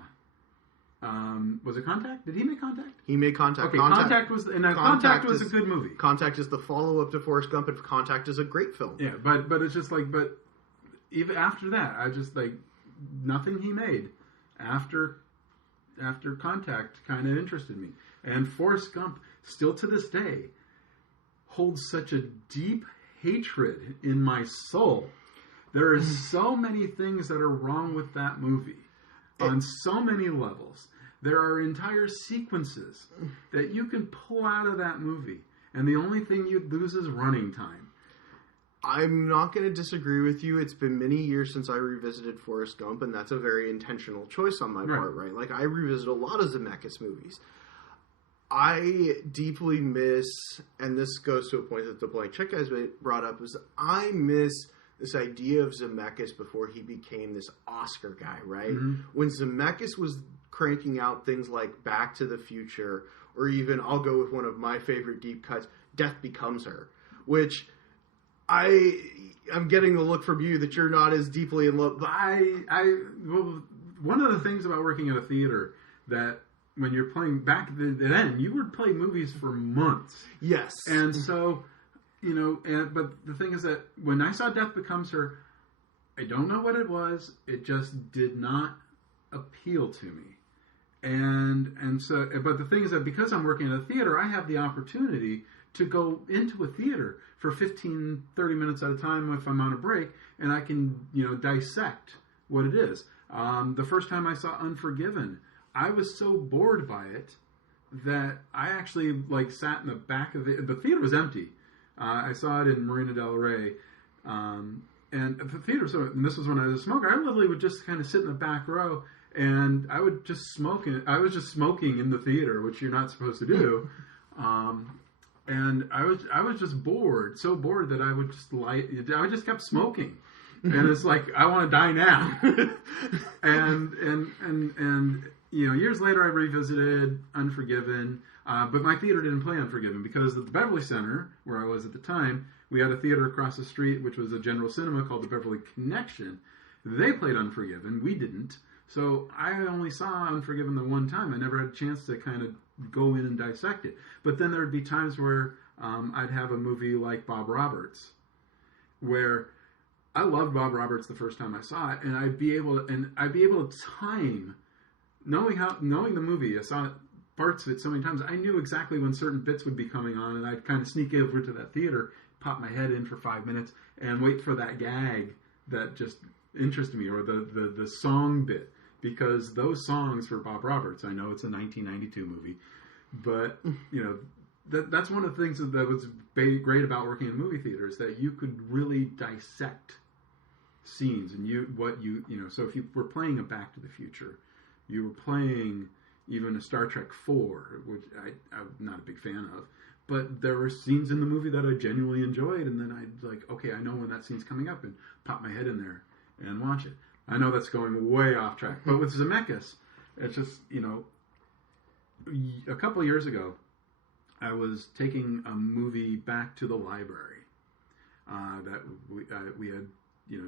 Was it Contact? Did he make Contact? He made Contact. Okay, Contact was a good movie. Contact is the follow-up to Forrest Gump, and Contact is a great film. Yeah, but it's just like, but even after that, I just like nothing he made after Contact kind of interested me. And Forrest Gump, still to this day, holds such a deep hatred in my soul. There are so many things that are wrong with that movie on so many levels. There are entire sequences that you can pull out of that movie, and the only thing you'd lose is running time. I'm not going to disagree with you. It's been many years since I revisited Forrest Gump, and that's a very intentional choice on my part, right? Like, I revisit a lot of Zemeckis movies. I deeply miss, and this goes to a point that the Blank Check guys brought up, is I miss this idea of Zemeckis before he became this Oscar guy, right? When Zemeckis was cranking out things like Back to the Future or even I'll go with one of my favorite deep cuts, Death Becomes Her, which I'm getting the look from you that you're not as deeply in love. Well, one of the things about working at a theater that when you're playing back then, you would play movies for months. Yes. And so, but the thing is that when I saw Death Becomes Her, I don't know what it was. It just did not appeal to me. And so, but the thing is that because I'm working at a theater, I have the opportunity to go into a theater for 15, 30 minutes at a time if I'm on a break, and I can, dissect what it is. The first time I saw Unforgiven, I was so bored by it that I actually sat in the back of it. The theater was empty. I saw it in Marina Del Rey. And the theater, and this was when I was a smoker, I literally would just kind of sit in the back row and I would just smoke. I was just smoking in the theater, which you're not supposed to do. And I was just bored, so bored that I would just kept smoking. And it's like, I want to die now. and years later I revisited Unforgiven, but my theater didn't play Unforgiven because at the Beverly Center, where I was at the time, we had a theater across the street, which was a general cinema called the Beverly Connection. They played Unforgiven. We didn't. So I only saw Unforgiven the one time. I never had a chance to kind of go in and dissect it. But then there would be times where I'd have a movie like Bob Roberts, where I loved Bob Roberts the first time I saw it, and I'd be able to time, knowing the movie. I saw parts of it so many times. I knew exactly when certain bits would be coming on, and I'd kind of sneak over to that theater, pop my head in for 5 minutes, and wait for that gag that just interested me, or the song bit, because those songs for Bob Roberts, I know it's a 1992 movie, but that's one of the things that was great about working in movie theaters, that you could really dissect scenes, and so if you were playing a Back to the Future, you were playing even a Star Trek 4, which I'm not a big fan of, but there were scenes in the movie that I genuinely enjoyed, and then I'd okay, I know when that scene's coming up, and pop my head in there and watch it. I know that's going way off track, but with Zemeckis, it's just, a couple of years ago, I was taking a movie back to the library that we had,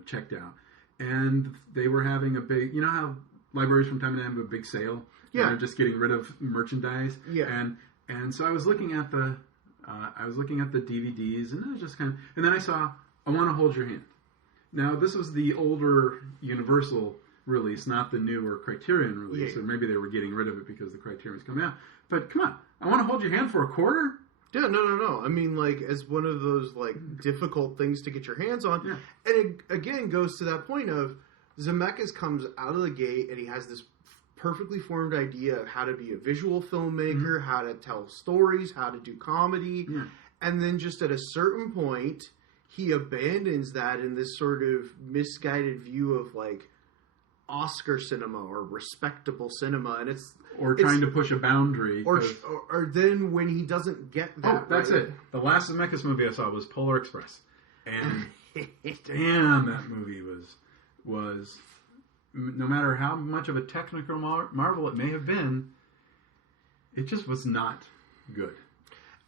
checked out, and they were having a big, how libraries from time to time have a big sale, yeah, they're just getting rid of merchandise, yeah, and so I was looking at the DVDs, and I was just kind of, and then I saw I Want to Hold Your Hand. Now, this was the older Universal release, not the newer Criterion release. Yeah. Or maybe they were getting rid of it because the Criterion was coming out. But come on, I Want to Hold Your Hand for a quarter? Yeah, no. I mean, as one of those, difficult things to get your hands on. Yeah. And it, again, goes to that point of Zemeckis comes out of the gate and he has this perfectly formed idea of how to be a visual filmmaker, how to tell stories, how to do comedy. Yeah. And then just at a certain point, he abandons that in this sort of misguided view of Oscar cinema or respectable cinema, and it's trying to push a boundary, or then when he doesn't get that. Oh, that's it. The last Zemeckis movie I saw was Polar Express, and damn, that movie was no matter how much of a technical marvel it may have been, it just was not good.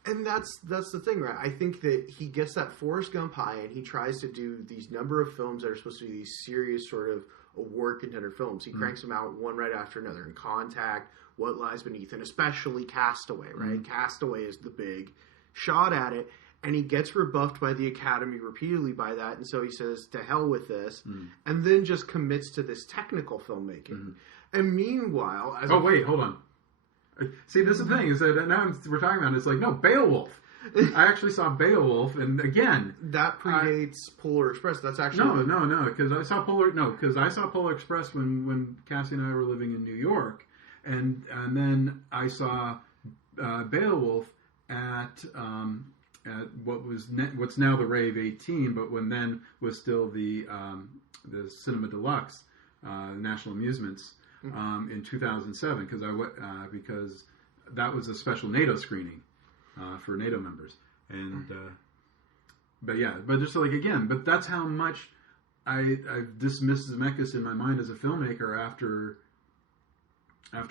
And that's the thing, right? I think that he gets that Forrest Gump high, and he tries to do these number of films that are supposed to be these serious sort of award contender films. He cranks them out one right after another. In Contact, What Lies Beneath, and especially Castaway, right? Castaway is the big shot at it, and he gets rebuffed by the Academy repeatedly by that, and so he says, to hell with this, and then just commits to this technical filmmaking. And meanwhile... wait, hold on. See, this is the thing, is that now we're talking about it, it's no, Beowulf. I actually saw Beowulf, and again... That predates Polar Express. That's actually... No, because I saw Polar Express when Cassie and I were living in New York, and then I saw Beowulf at what's now the Rave 18, but when then was still the Cinema Deluxe, National Amusements, in 2007, because that was a special NATO screening for NATO members, and but just but that's how much I've dismissed Zemeckis in my mind as a filmmaker after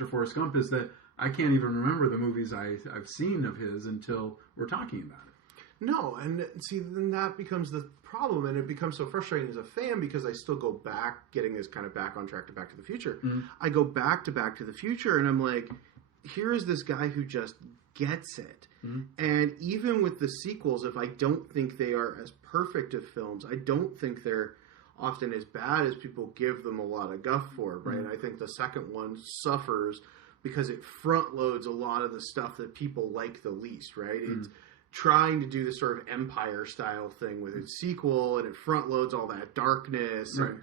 Forrest Gump, is that I can't even remember the movies I've seen of his until we're talking about it. No, and see, then that becomes the problem, and it becomes so frustrating as a fan because I still go back, getting this kind of back on track to Back to the Future. Mm-hmm. I go back to Back to the Future, and I'm like, here is this guy who just gets it. Mm-hmm. And even with the sequels, if I don't think they are as perfect of films, I don't think they're often as bad as people give them a lot of guff for, right? Mm-hmm. I think the second one suffers because it front loads a lot of the stuff that people like the least, right? Mm-hmm. It's trying to do this sort of Empire style thing with its sequel, and it front loads all that darkness, right?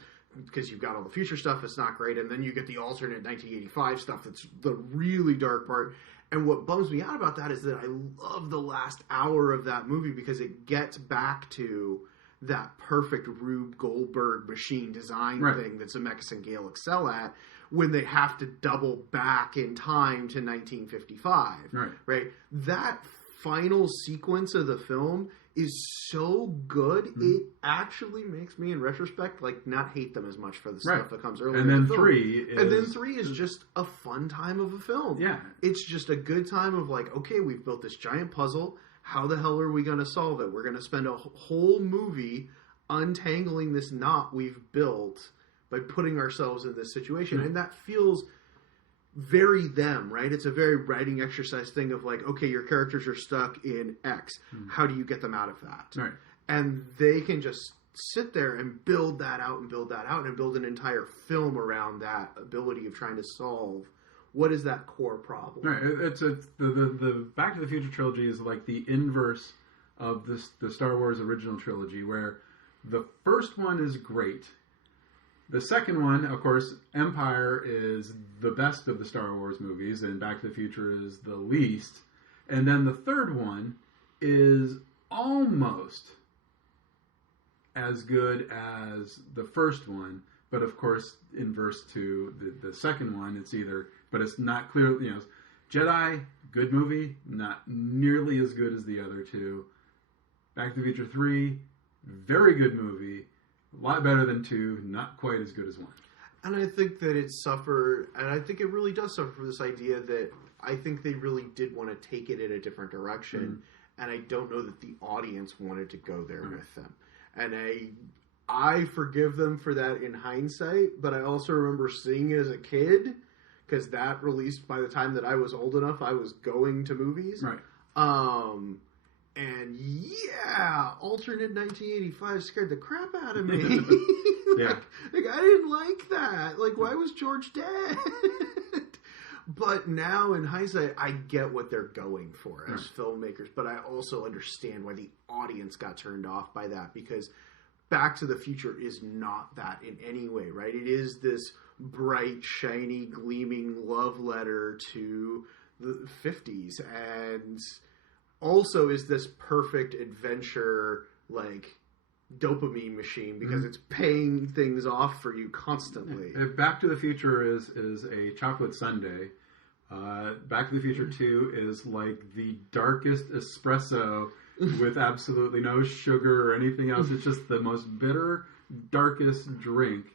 Because you've got all the future stuff that's not great, and then you get the alternate 1985 stuff that's the really dark part. And what bums me out about that is that I love the last hour of that movie because it gets back to that perfect Rube Goldberg machine design thing that Zemeckis and Gale excel at when they have to double back in time to 1955. Right? That final sequence of the film is so good, it actually makes me, in retrospect, like not hate them as much for the stuff that comes earlier. And then in the film. 3 is... And then 3 is just a fun time of a film. Yeah. It's just a good time of like, okay, we've built this giant puzzle. How the hell are we going to solve it? We're going to spend a whole movie untangling this knot we've built by putting ourselves in this situation. And that feels very them, right? It's a very writing exercise thing of like, okay, your characters are stuck in X. How do you get them out of that? Right. And they can just sit there and build that out and build that out and build an entire film around that ability of trying to solve what is that core problem. Right. It's the Back to the Future trilogy is like the inverse of the Star Wars original trilogy, where the first one is great. The second one, of course, Empire is the best of the Star Wars movies, and Back to the Future is the least. And then the third one is almost as good as the first one, but of course, inverse to the second one, it's either, but it's not clear, Jedi, good movie, not nearly as good as the other two. Back to the Future 3, very good movie. A lot better than 2, not quite as good as 1. And I think that it suffered, and I think it really does suffer from this idea that I think they really did want to take it in a different direction, and I don't know that the audience wanted to go there with them. And I forgive them for that in hindsight, but I also remember seeing it as a kid, because that released by the time that I was old enough, I was going to movies. Right. And yeah, alternate 1985 scared the crap out of me. Yeah. Like, I didn't like that. Like, why was George dead? But now, in hindsight, I get what they're going for as filmmakers, but I also understand why the audience got turned off by that, because Back to the Future is not that in any way, right? It is this bright, shiny, gleaming love letter to the 50s, and also is this perfect adventure, like, dopamine machine, because it's paying things off for you constantly. Back to the Future is a chocolate sundae. Back to the Future 2 is like the darkest espresso with absolutely no sugar or anything else. It's just the most bitter, darkest drink.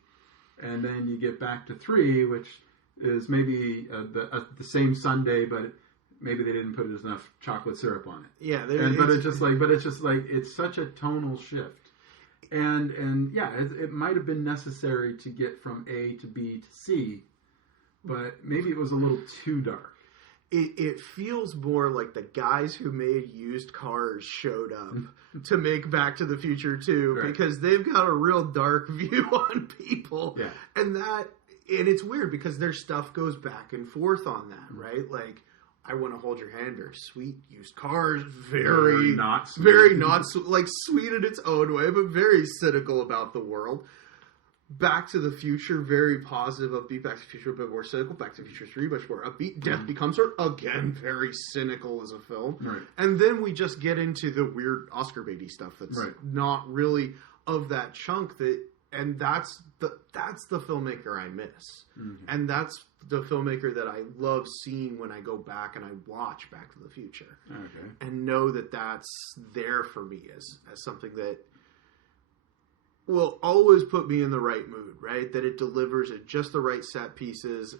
And then you get Back to 3, which is maybe the same sundae, but maybe they didn't put enough chocolate syrup on it. Yeah, but it's just like it's such a tonal shift. And yeah, it might have been necessary to get from A to B to C, but maybe it was a little too dark. It feels more like the guys who made used cars showed up to make Back to the Future 2, because they've got a real dark view on people. Yeah. And it's weird because their stuff goes back and forth on that, right? Like, I Want to Hold Your Hand, very sweet. Used cars, very not sweet. Like, sweet in its own way, but very cynical about the world. Back to the Future, very positive, upbeat. Back to the Future, a bit more cynical. Back to the Future 3, much more upbeat. Death Becomes Her, again, very cynical as a film. Right. And then we just get into the weird Oscar baity stuff that's not really of that chunk. And that's the filmmaker I miss. Mm-hmm. And that's the filmmaker that I love seeing when I go back and I watch Back to the Future. Okay. And know that that's there for me as something that will always put me in the right mood, right? That it delivers at just the right set pieces.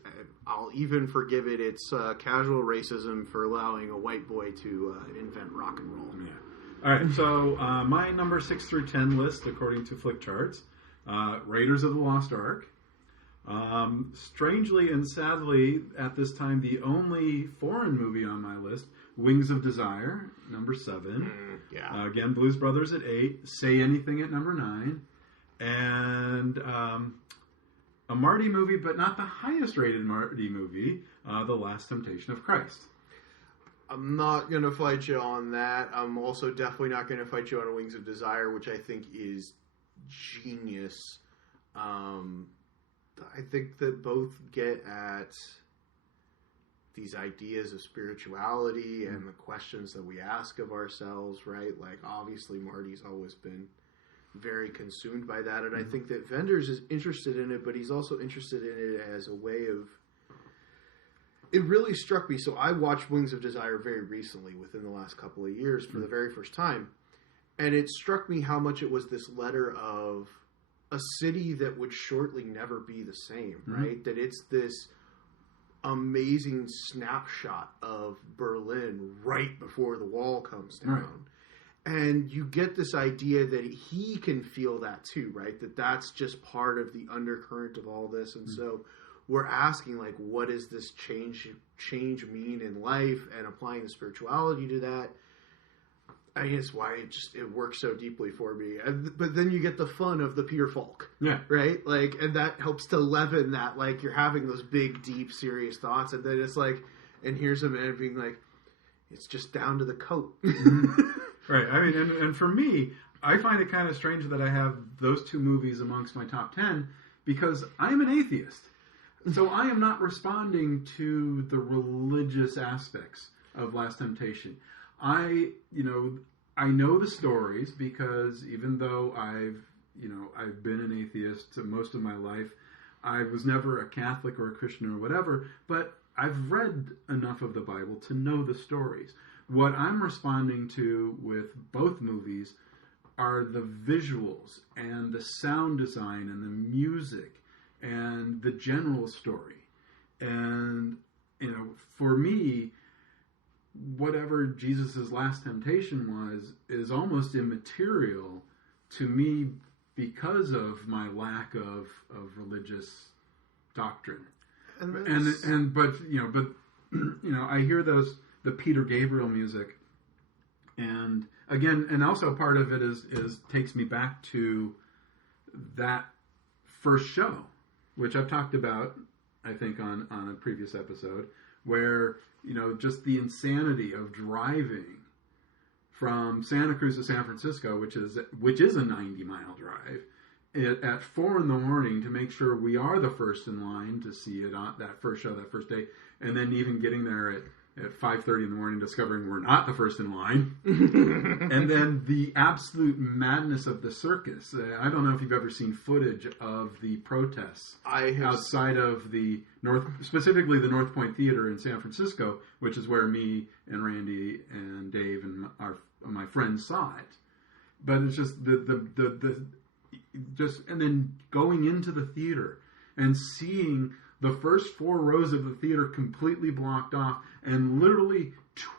I'll even forgive it. It's casual racism for allowing a white boy to invent rock and roll. Yeah. All right, so my number 6 through 10 list, according to Flick Charts, Raiders of the Lost Ark. Strangely and sadly, at this time, the only foreign movie on my list, Wings of Desire, number 7. Yeah. Again, Blues Brothers at 8. Say Anything at number 9. And a Marty movie, but not the highest rated Marty movie, The Last Temptation of Christ. I'm not going to fight you on that. I'm also definitely not going to fight you on Wings of Desire, which I think is genius. I think that both get at these ideas of spirituality and the questions that we ask of ourselves, right? Like, obviously, Marty's always been very consumed by that, and I think that Wenders is interested in it, but he's also interested in it as a way of... It really struck me. So I watched Wings of Desire very recently, within the last couple of years, for the very first time, and it struck me how much it was this letter of a city that would shortly never be the same, right? That it's this amazing snapshot of Berlin right before the wall comes down. Right. And you get this idea that he can feel that too, right? That that's just part of the undercurrent of all this. And so we're asking, like, what does this change mean in life, and applying the spirituality to that. I guess why it works so deeply for me. But then you get the fun of the Peter Falk. Yeah. Right? Like, and that helps to leaven that, like, you're having those big, deep, serious thoughts, and then it's like, and here's a man being like, it's just down to the coat. Right. I mean, and for me, I find it kind of strange that I have those two movies amongst my top 10, because I am an atheist. So I am not responding to the religious aspects of Last Temptation. I know the stories, because even though I've been an atheist most of my life, I was never a Catholic or a Christian or whatever, but I've read enough of the Bible to know the stories. What I'm responding to with both movies are the visuals and the sound design and the music and the general story. And, for me, whatever Jesus' last temptation was is almost immaterial to me because of my lack of religious doctrine. But I hear the Peter Gabriel music, and again, and also part of it is takes me back to that first show, which I've talked about, I think, on a previous episode, where, just the insanity of driving from Santa Cruz to San Francisco, which is a 90-mile drive, at 4 a.m. to make sure we are the first in line to see it on that first show, that first day, and then even getting there at 5:30 in the morning, discovering we're not the first in line, and then the absolute madness of the circus. I don't know if you've ever seen footage of the protests outside of specifically the North Point Theater in San Francisco, which is where me and Randy and Dave and my friends saw it. But it's just and then going into the theater and seeing the first 4 rows of the theater completely blocked off, and literally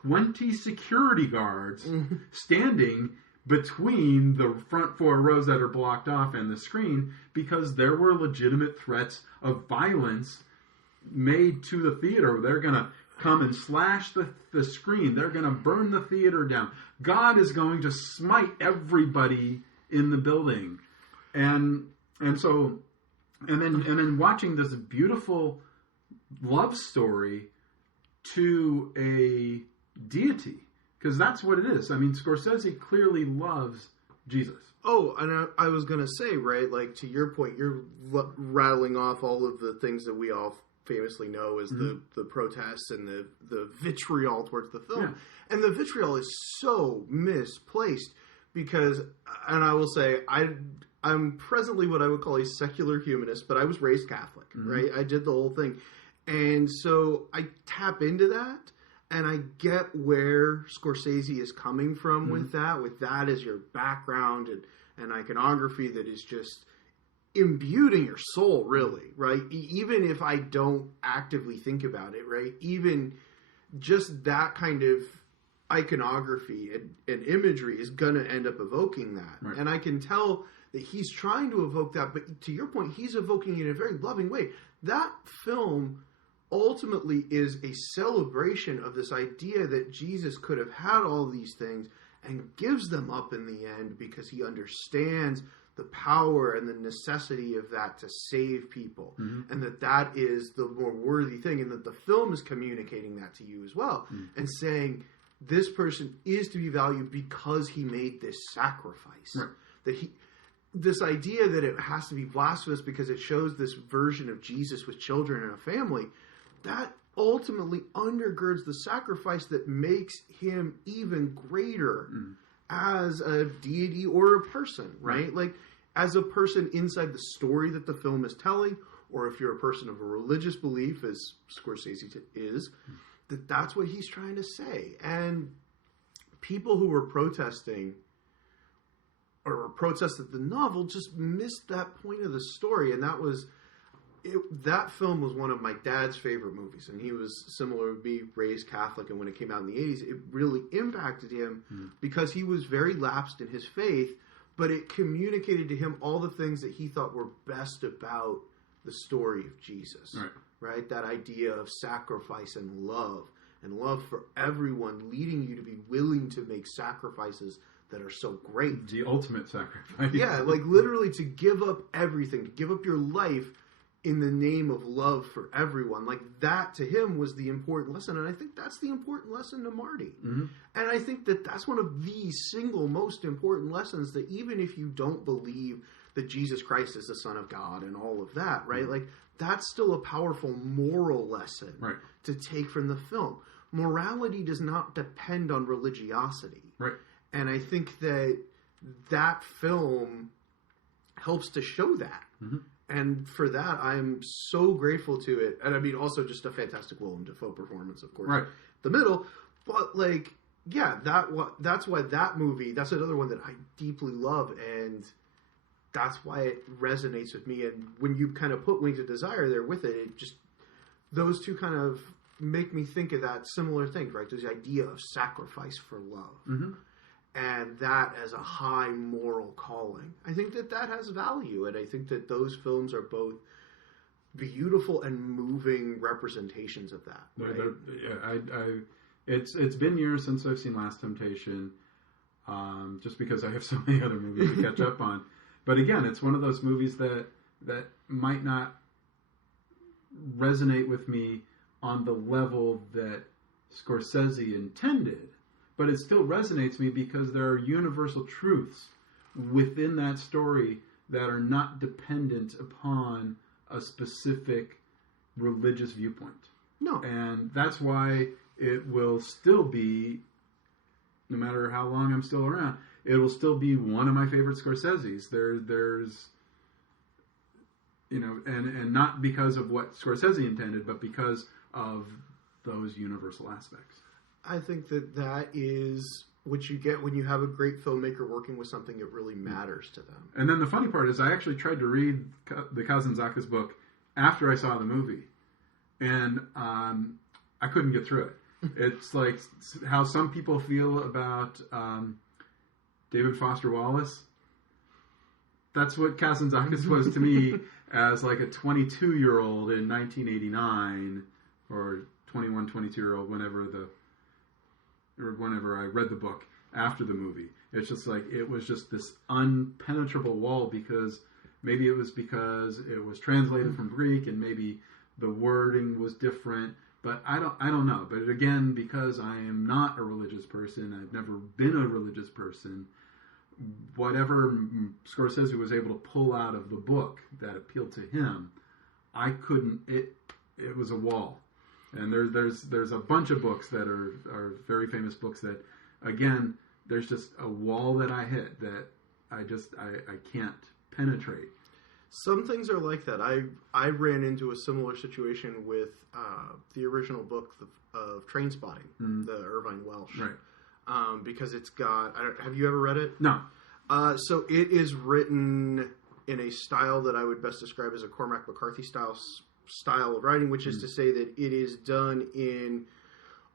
20 security guards standing between the front 4 rows that are blocked off and the screen, because there were legitimate threats of violence made to the theater. They're going to come and slash the screen. They're going to burn the theater down. God is going to smite everybody in the building. And then watching this beautiful love story to a deity, because that's what it is. I mean, Scorsese clearly loves Jesus. Oh, and I was going to say, right, like, to your point, you're rattling off all of the things that we all famously know as the protests and the vitriol towards the film. Yeah. And the vitriol is so misplaced because, and I will say, I'm presently what I would call a secular humanist, but I was raised Catholic, right? I did the whole thing. And so I tap into that, and I get where Scorsese is coming from with that as your background and iconography that is just imbued in your soul, really, right? Even if I don't actively think about it, right? Even just that kind of iconography and imagery is going to end up evoking that. Right. And I can tell that he's trying to evoke that, but to your point, he's evoking it in a very loving way. That film ultimately is a celebration of this idea that Jesus could have had all these things and gives them up in the end because he understands the power and the necessity of that to save people, and that is the more worthy thing, and that the film is communicating that to you as well, and saying this person is to be valued because he made this sacrifice. Right. That this idea that it has to be blasphemous because it shows this version of Jesus with children and a family, that ultimately undergirds the sacrifice that makes him even greater as a deity or a person, right? Like, as a person inside the story that the film is telling, or if you're a person of a religious belief, as Scorsese is, that's what he's trying to say. And people who were protesting or protested the novel just missed that point of the story. And that film was one of my dad's favorite movies. And he was similar to me, raised Catholic. And when it came out in the 80s, it really impacted him because he was very lapsed in his faith. But it communicated to him all the things that he thought were best about the story of Jesus, right? That idea of sacrifice and love for everyone, leading you to be willing to make sacrifices that are so great. The ultimate sacrifice. Yeah, like literally to give up everything, to give up your life in the name of love for everyone. Like that to him was the important lesson. And I think that's the important lesson to Marty. And I think that that's one of the single most important lessons, that even if you don't believe that Jesus Christ is the Son of God and all of that, right? Like that's still a powerful moral lesson to take from the film. Morality does not depend on religiosity. Right. And I think that film helps to show that. And for that, I'm so grateful to it. And I mean, also just a fantastic Willem Dafoe performance, of course. Right. The middle. But, like, yeah, that's why that movie, that's another one that I deeply love. And that's why it resonates with me. And when you kind of put Wings of Desire there with it, it just, those two kind of make me think of that similar thing, right? There's the idea of sacrifice for love. And that as a high moral calling. I think that has value, and I think that those films are both beautiful and moving representations of that. Right? It's been years since I've seen Last Temptation, just because I have so many other movies to catch up on. But again, it's one of those movies that might not resonate with me on the level that Scorsese intended. But it still resonates me because there are universal truths within that story that are not dependent upon a specific religious viewpoint. No. And that's why it will still be, no matter how long I'm still around, it will still be one of my favorite Scorseses. There's, you know, and not because of what Scorsese intended, but because of those universal aspects. I think that is what you get when you have a great filmmaker working with something that really matters to them. And then the funny part is I actually tried to read the Kazantzakis book after I saw the movie. And I couldn't get through it. It's like how some people feel about David Foster Wallace. That's what Kazantzakis was to me as like a 22-year-old in 1989 or 21, 22-year-old whenever I read the book after the movie. It's just like, it was just this unpenetrable wall because maybe it was because it was translated from Greek and maybe the wording was different, but I don't know. But again, because I am not a religious person, I've never been a religious person, whatever Scorsese was able to pull out of the book that appealed to him, I couldn't, it was a wall. And there's a bunch of books that are very famous books that, again, there's just a wall that I hit that I can't penetrate. Some things are like that. I ran into a similar situation with the original book of Trainspotting, the Irvine Welsh. Right. Because it's got... have you ever read it? No. So it is written in a style that I would best describe as a Cormac McCarthy style of writing, which is to say that it is done in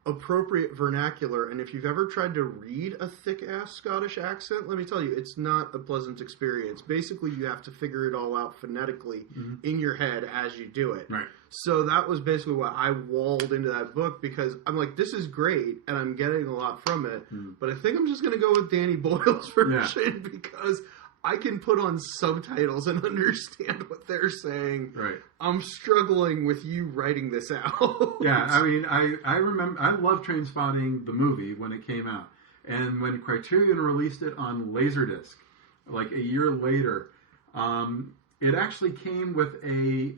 appropriate vernacular. And if you've ever tried to read a thick-ass Scottish accent, let me tell you, it's not a pleasant experience. Basically, you have to figure it all out phonetically in your head as you do it. Right. So that was basically why I walled into that book, because I'm like, this is great, and I'm getting a lot from it, but I think I'm just going to go with Danny Boyle's version because I can put on subtitles and understand what they're saying. Right. I'm struggling with you writing this out. Yeah, I mean, I remember, I loved Trainspotting, the movie, when it came out. And when Criterion released it on Laserdisc, like a year later, it actually came with a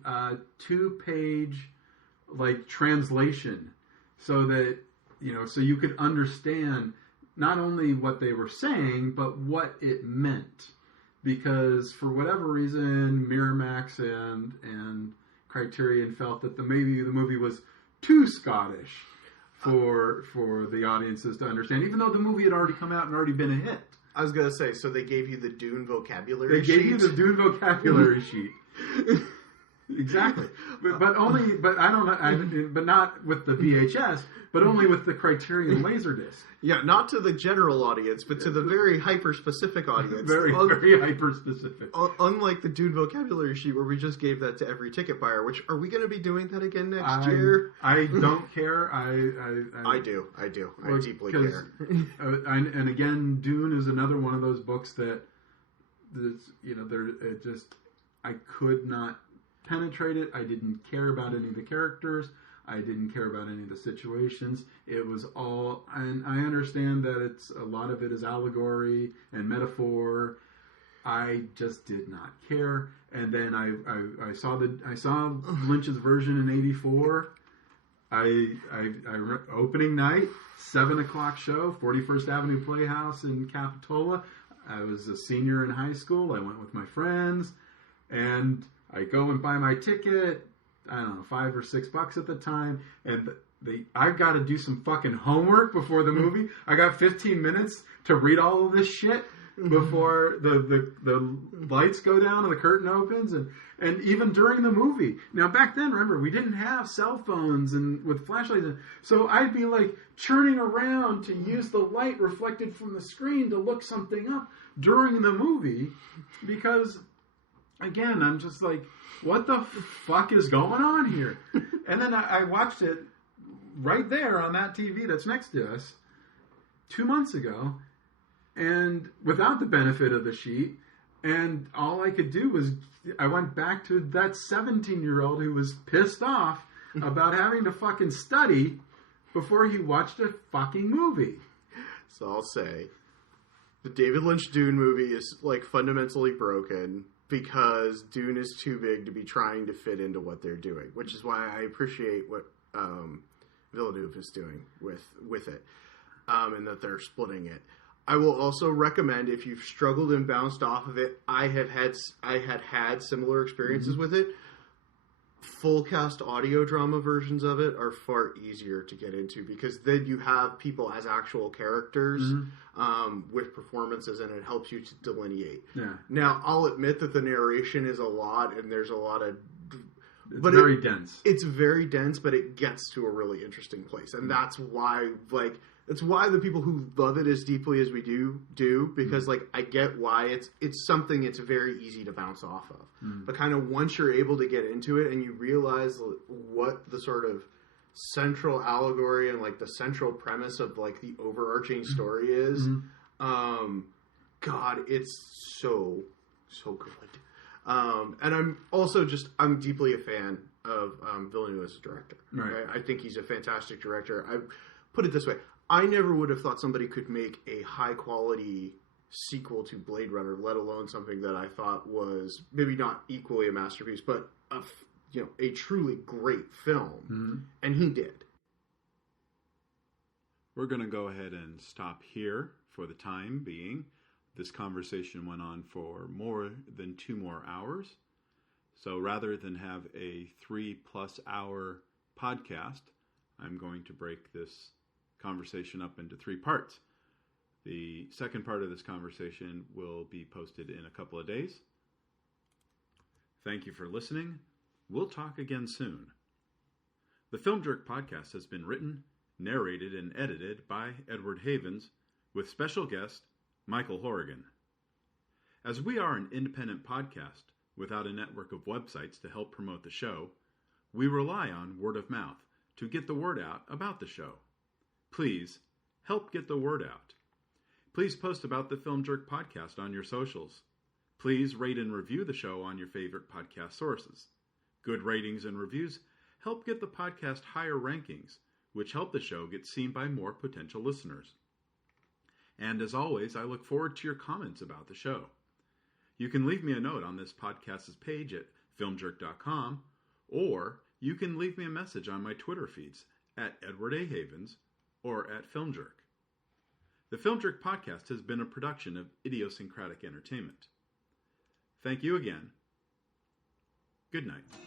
2-page, like, translation. So that, so you could understand not only what they were saying, but what it meant. Because for whatever reason, Miramax and Criterion felt that maybe the movie was too Scottish for the audiences to understand, even though the movie had already come out and already been a hit. I was going to say, so they gave you the Dune vocabulary sheet? They gave you the Dune vocabulary sheet. Exactly. But I don't know, but not with the VHS, but only with the Criterion Laserdisc. Yeah, not to the general audience, but to the very hyper-specific audience. Very hyper-specific. Unlike the Dune vocabulary sheet where we just gave that to every ticket buyer, which, are we going to be doing that again next year? I don't care. I do. I deeply care. And again, Dune is another one of those books that, I could not penetrate it. I didn't care about any of the characters. I didn't care about any of the situations. It was all, and I understand that a lot of it is allegory and metaphor. I just did not care. And then I saw Lynch's version in '84. Opening night, 7:00 show, 41st Avenue Playhouse in Capitola. I was a senior in high school. I went with my friends, and I go and buy my ticket. I don't know, $5 or $6 at the time, and I've got to do some fucking homework before the movie. I got 15 minutes to read all of this shit before the lights go down and the curtain opens, and even during the movie. Now back then, remember, we didn't have cell phones and with flashlights, so I'd be like churning around to use the light reflected from the screen to look something up during the movie, because again, I'm just like, what the fuck is going on here? And then I watched it right there on that TV that's next to us 2 months ago, and without the benefit of the sheet, and all I could do was, I went back to that 17-year-old who was pissed off about having to fucking study before he watched a fucking movie. So I'll say, the David Lynch Dune movie is, like, fundamentally broken because Dune is too big to be trying to fit into what they're doing, which is why I appreciate what Villeneuve is doing with it, and that they're splitting it. I will also recommend, if you've struggled and bounced off of it, I had similar experiences with it. Full cast audio drama versions of it are far easier to get into, because then you have people as actual characters with performances, and it helps you to delineate. Yeah. Now, I'll admit that the narration is a lot, and there's a lot of... It's very dense. It's very dense, but it gets to a really interesting place. And that's why, it's why the people who love it as deeply as we do, because, I get why it's something it's very easy to bounce off of. But kind of once you're able to get into it and you realize what the sort of central allegory and, the central premise of, the overarching story is, God, it's so good. And I'm also I'm deeply a fan of Villeneuve as a director. Right. I think he's a fantastic director. I put it this way. I never would have thought somebody could make a high-quality sequel to Blade Runner, let alone something that I thought was maybe not equally a masterpiece, but a truly great film. And he did. We're going to go ahead and stop here for the time being. This conversation went on for more than 2 more hours. So rather than have a 3+ hour podcast, I'm going to break this conversation up into 3 parts. The second part of this conversation will be posted in a couple of days. Thank you for listening. We'll talk again soon. The Film Jerk podcast has been written, narrated, and edited by Edward Havens, with special guest Michael Hourigan. As we are an independent podcast without a network of websites to help promote the show, we rely on word of mouth to get the word out about the show. Please help get the word out. Please post about the Film Jerk podcast on your socials. Please rate and review the show on your favorite podcast sources. Good ratings and reviews help get the podcast higher rankings, which help the show get seen by more potential listeners. And as always, I look forward to your comments about the show. You can leave me a note on this podcast's page at filmjerk.com, or you can leave me a message on my Twitter feeds at Edward A. Havens or at FilmJerk. The Film Jerk podcast has been a production of Idiosyncratic Entertainment. Thank you again. Good night.